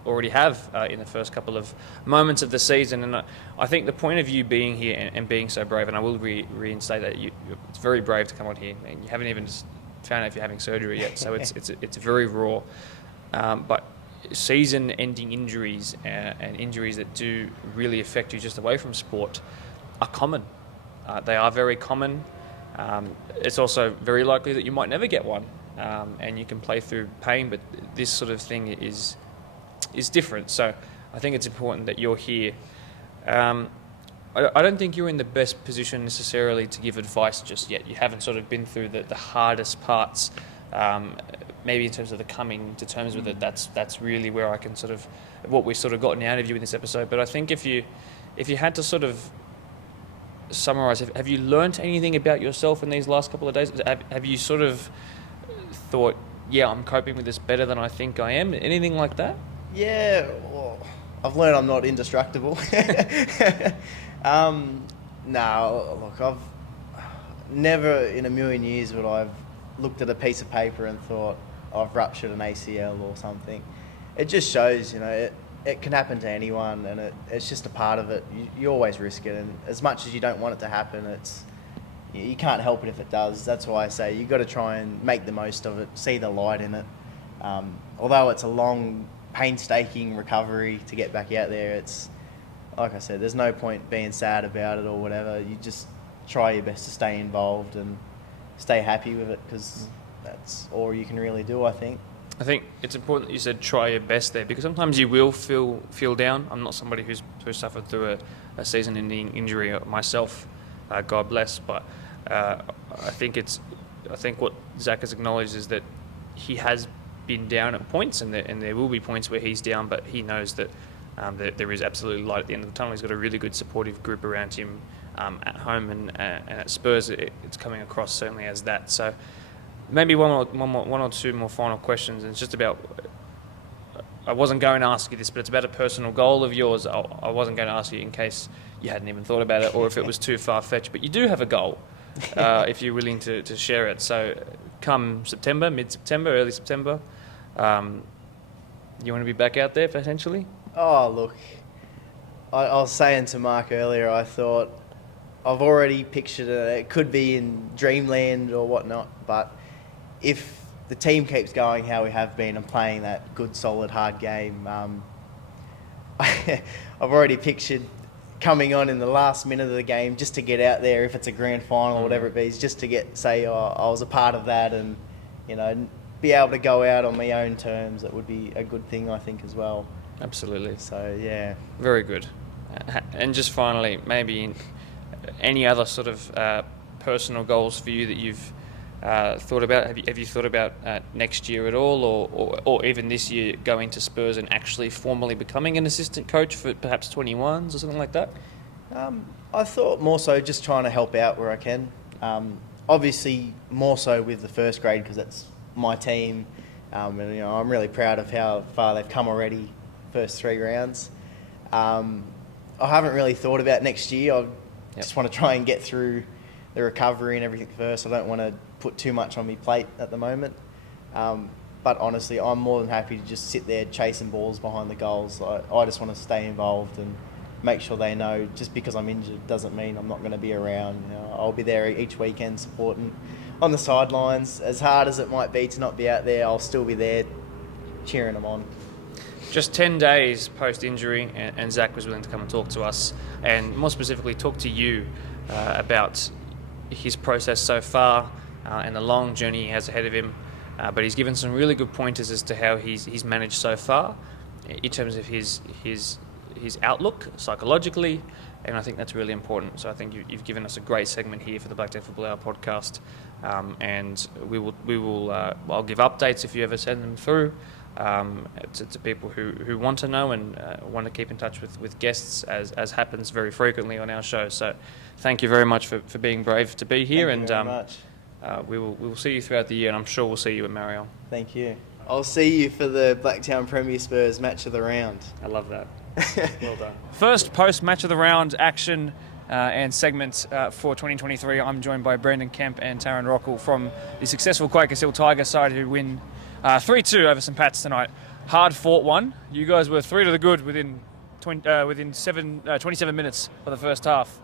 already have in the first couple of moments of the season. And I think the point of you being here and being so brave, and I will reinstate that it's very brave to come on here, and you haven't even found out if you're having surgery yet, so it's very raw. But season-ending injuries and injuries that do really affect you just away from sport are common. They are very common. It's also very likely that you might never get one, and you can play through pain, but this sort of thing is different. So I think it's important that you're here. I don't think you're in the best position necessarily to give advice just yet. You haven't sort of been through the hardest parts, maybe in terms of the coming to terms with it. That's really where I can sort of, what we've sort of gotten out of you in this episode. But I think if you had to sort of summarize, have you learnt anything about yourself in these last couple of days? Have you sort of thought, yeah, I'm coping with this better than I think I am? Anything like that? Yeah, well, I've learned I'm not indestructible. No, look, I've never in a million years would I've looked at a piece of paper and thought I've ruptured an ACL or something. It just shows, it can happen to anyone, and it's just a part of it. You always risk it, and as much as you don't want it to happen, you can't help it if it does. That's why I say you got to try and make the most of it, see the light in it. Although it's a long, painstaking recovery to get back out there, it's like I said, there's no point being sad about it or whatever. You just try your best to stay involved and stay happy with it, because that's all you can really do, I think. I think it's important that you said try your best there, because sometimes you will feel down. I'm not somebody who's suffered through a season-ending injury myself, God bless, but I think what Zach has acknowledged is that he has been down at points, and there will be points where he's down, but he knows that there is absolutely light at the end of the tunnel. He's got a really good supportive group around him at home and at Spurs. It's coming across certainly as that. So maybe one or two more final questions, and it's just about, I wasn't going to ask you this, but it's about a personal goal of yours. I wasn't going to ask you in case you hadn't even thought about it, or if it was too far-fetched, but you do have a goal, if you're willing to share it. So come September, mid-September, early September, you want to be back out there potentially? Oh, look, I was saying to Mark earlier, I thought I've already pictured it. It could be in dreamland or whatnot, but if the team keeps going how we have been and playing that good, solid, hard game, I've already pictured coming on in the last minute of the game just to get out there, if it's a grand final or whatever it be, just to say, I was a part of that, and be able to go out on my own terms, that would be a good thing, I think, as well. Absolutely. So, yeah. Very good. And just finally, maybe any other sort of personal goals for you that you've thought about? Have you thought about next year at all, or even this year going to Spurs and actually formally becoming an assistant coach for perhaps 21s or something like that? I thought more so just trying to help out where I can. Obviously, more so with the first grade because that's my team, and I'm really proud of how far they've come already. First 3 rounds. I haven't really thought about next year. I just want to try and get through the recovery and everything first. I don't want to put too much on my plate at the moment. But honestly, I'm more than happy to just sit there chasing balls behind the goals. I just want to stay involved and make sure they know just because I'm injured doesn't mean I'm not going to be around. I'll be there each weekend supporting on the sidelines. As hard as it might be to not be out there, I'll still be there cheering them on. Just 10 days post-injury, and Zach was willing to come and talk to us, and more specifically talk to you about his process so far and the long journey he has ahead of him. But he's given some really good pointers as to how he's managed so far in terms of his outlook psychologically, and I think that's really important. So I think you've given us a great segment here for the Blacktown Football Hour podcast, and we will I'll give updates if you ever send them through. To people who want to know and want to keep in touch with guests as happens very frequently on our show. So thank you very much for being brave to be here. Thank you very much. We will see you throughout the year, and I'm sure we'll see you at Mariel. Thank you. I'll see you for the Blacktown Premier Spurs match of the round. I love that. Well done. First post match of the round action and segment for 2023. I'm joined by Brendan Kemp and Taryn Rockall from the successful Quakers Hill Tiger side, who win 3-2 over St Pat's tonight. Hard fought one. You guys were 3 to the good within 27 minutes of the first half.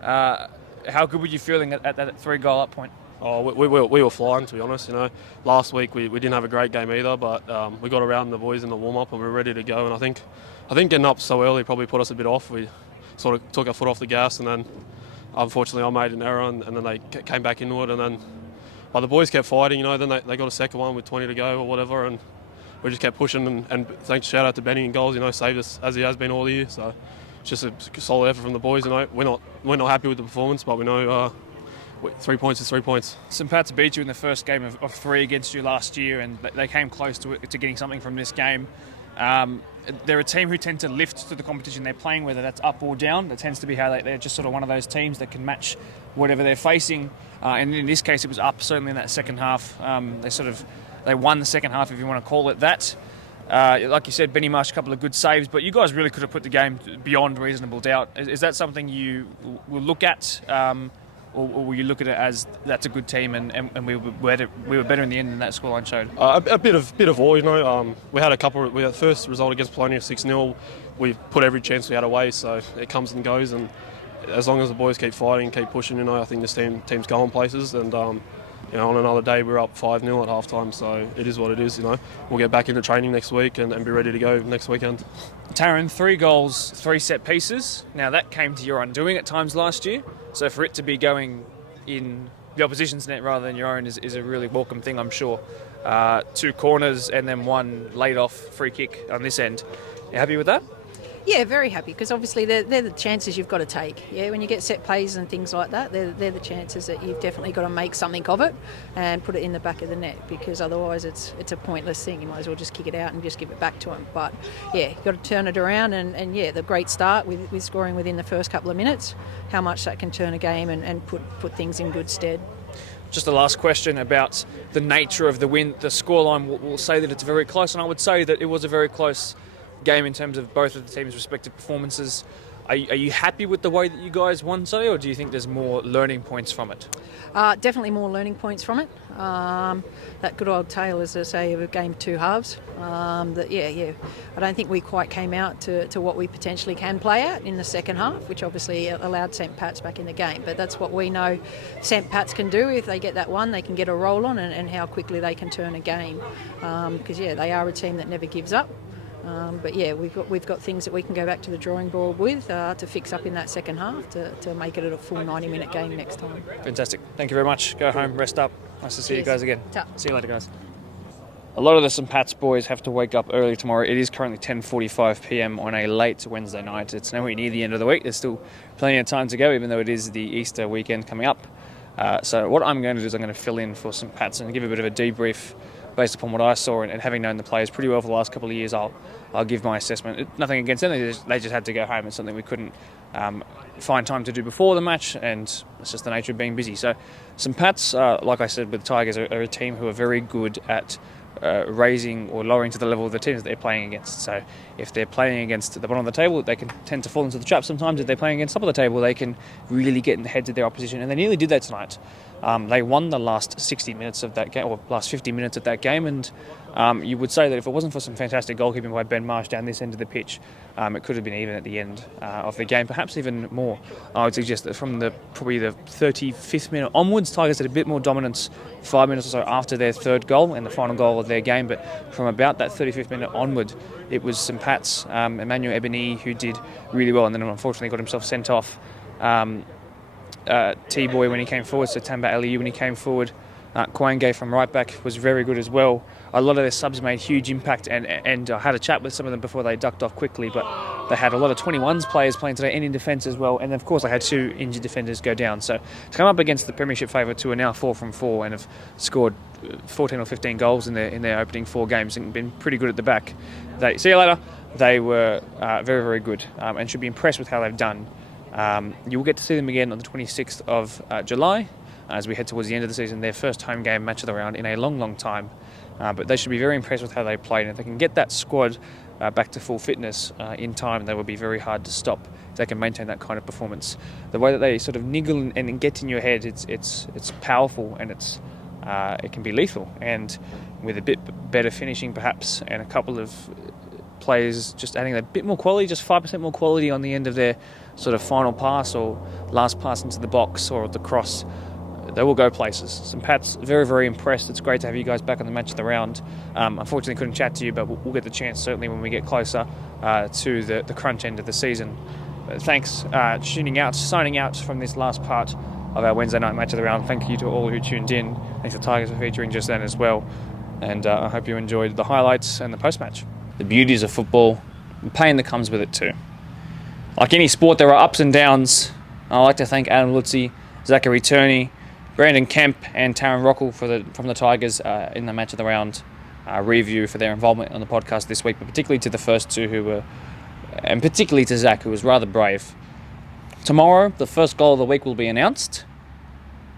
How good were you feeling at that 3-goal up point? Oh, we were flying, to be honest. Last week we didn't have a great game either, but we got around the boys in the warm up and we were ready to go. And I think getting up so early probably put us a bit off. We sort of took our foot off the gas, and then unfortunately I made an error, and then they came back into it, and then. But the boys kept fighting, then they got a second one with 20 to go or whatever, and we just kept pushing. And thanks, shout out to Benny in goals, saved us as he has been all year. So it's just a solid effort from the boys. We're not happy with the performance, but we know 3 points is 3 points. St Pat's beat you in the first game of 3 against you last year, and they came close to getting something from this game. They're a team who tend to lift to the competition they're playing, whether that's up or down. That tends to be how they're just sort of one of those teams that can match whatever they're facing. And in this case, it was up certainly in that second half. They won the second half, if you want to call it that. Like you said, Benny Marsh, a couple of good saves, but you guys really could have put the game beyond reasonable doubt. Is that something you will look at, or will you look at it as that's a good team and we were better in the end than that scoreline showed? A bit of all, We had we had the first result against Polonia 6-0. We put every chance we had away, so it comes and goes. And as long as the boys keep fighting, keep pushing, I think this team's going places. And on another day we're up 5-0 at halftime, so it is what it is. We'll get back into training next week and be ready to go next weekend. Taryn, 3 goals, 3 set pieces. Now that came to your undoing at times last year, so for it to be going in the opposition's net rather than your own is a really welcome thing, I'm sure. 2 corners and then 1 laid off free kick on this end. You happy with that? Yeah, very happy, because obviously they're the chances you've got to take. Yeah, when you get set plays and things like that, they're the chances that you've definitely got to make something of it and put it in the back of the net, because otherwise it's a pointless thing. You might as well just kick it out and just give it back to them. But yeah, you've got to turn it around, and yeah, the great start with scoring within the first couple of minutes, how much that can turn a game and put things in good stead. Just the last question about the nature of the win. The scoreline will say that it's very close, and I would say that it was a very close game in terms of both of the teams' respective performances. Are you happy with the way that you guys won today, or do you think there's more learning points from it? Definitely more learning points from it. That good old tale, as I say, of a game 2 halves. I don't think we quite came out to what we potentially can play at in the second half, which obviously allowed St Pat's back in the game. But that's what we know St Pat's can do. If they get that one, they can get a roll on, and how quickly they can turn a game. Because they are a team that never gives up. But yeah, we've got things that we can go back to the drawing board with to fix up in that second half to make it a full 90-minute game next time. Fantastic. Thank you very much. Go home, rest up. Nice to see you Cheers. guys again. Ta. See you later, guys. A lot of the St. Pat's boys have to wake up early tomorrow. It is currently 10:45 p.m. on a late Wednesday night. It's nowhere near the end of the week. There's still plenty of time to go, even though it is the Easter weekend coming up. So what I'm going to do is I'm going to fill in for St. Pat's and give a bit of a debrief based upon what I saw, and having known the players pretty well for the last couple of years, I'll give my assessment. Nothing against them. They just had to go home. It's something we couldn't find time to do before the match, and it's just the nature of being busy. So St. Pat's, like I said, with the Tigers, are a team who are very good at raising or lowering to the level of the teams that they're playing against. So if they're playing against the bottom of the table, they can tend to fall into the trap sometimes. If they're playing against top of the table, they can really get in the heads of their opposition, and they nearly did that tonight. They won the last 60 minutes of that game, or last 50 minutes of that game, and you would say that if it wasn't for some fantastic goalkeeping by Ben Marsh down this end of the pitch, it could have been even at the end of the game, perhaps even more. I would suggest that from probably the 35th minute onwards, Tigers had a bit more dominance 5 minutes or so after their third goal and the final goal of their game, but from about that 35th minute onward, it was St. Pat's, Emmanuel Ebony, who did really well, and then unfortunately got himself sent off. T-Boy when he came forward, so Tamba Aliyu when he came forward. Kwange from right back was very good as well. A lot of their subs made huge impact, and I had a chat with some of them before they ducked off quickly, but they had a lot of 21s players playing today and in defence as well, and of course they had 2 injured defenders go down. So to come up against the Premiership favourites, who are now 4 from 4 and have scored 14 or 15 goals in their opening 4 games and been pretty good at the back. See you later. They were very, very good and should be impressed with how they've done. You'll get to see them again on the 26th of July as we head towards the end of the season, their first home game match of the round in a long, long time. But they should be very impressed with how they played, and if they can get that squad back to full fitness in time, they will be very hard to stop if they can maintain that kind of performance. The way that they sort of niggle and get in your head, it's powerful, and it can be lethal. And with a bit better finishing perhaps, and a couple of players just adding a bit more quality, just 5% more quality on the end of their sort of final pass or last pass into the box or the cross, they will go places. St. Pat's very, very impressed. It's great to have you guys back on the match of the round. Unfortunately couldn't chat to you, but we'll get the chance certainly when we get closer to the crunch end of the season. Thanks signing out from this last part of our Wednesday night match of the round. Thank you to all who tuned in. Thanks to Tigers for featuring just then as well, and I hope you enjoyed the highlights and the post-match. The beauties of football, the pain that comes with it too. Like any sport, there are ups and downs. I'd like to thank Adam Lutzi, Zachary Turney, Brandon Kemp and Taryn Rockall from the Tigers in the match of the round review for their involvement on the podcast this week, but particularly to the first 2 and particularly to Zach, who was rather brave. Tomorrow, the first goal of the week will be announced,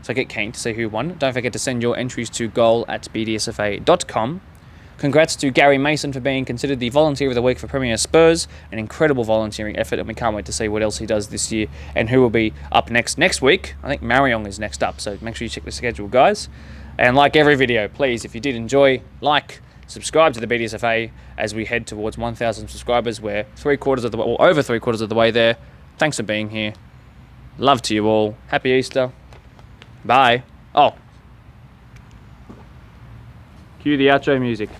so get keen to see who won. Don't forget to send your entries to goal@bdsfa.com. Congrats to Gary Mason for being considered the Volunteer of the Week for Premier Spurs. An incredible volunteering effort, and we can't wait to see what else he does this year and who will be up next week. I think Marion is next up, so make sure you check the schedule, guys. And like every video, please, if you did enjoy, subscribe to the BDSFA as we head towards 1,000 subscribers. We're over 3/4 of the way there. Thanks for being here. Love to you all. Happy Easter. Bye. Oh. Cue the outro music.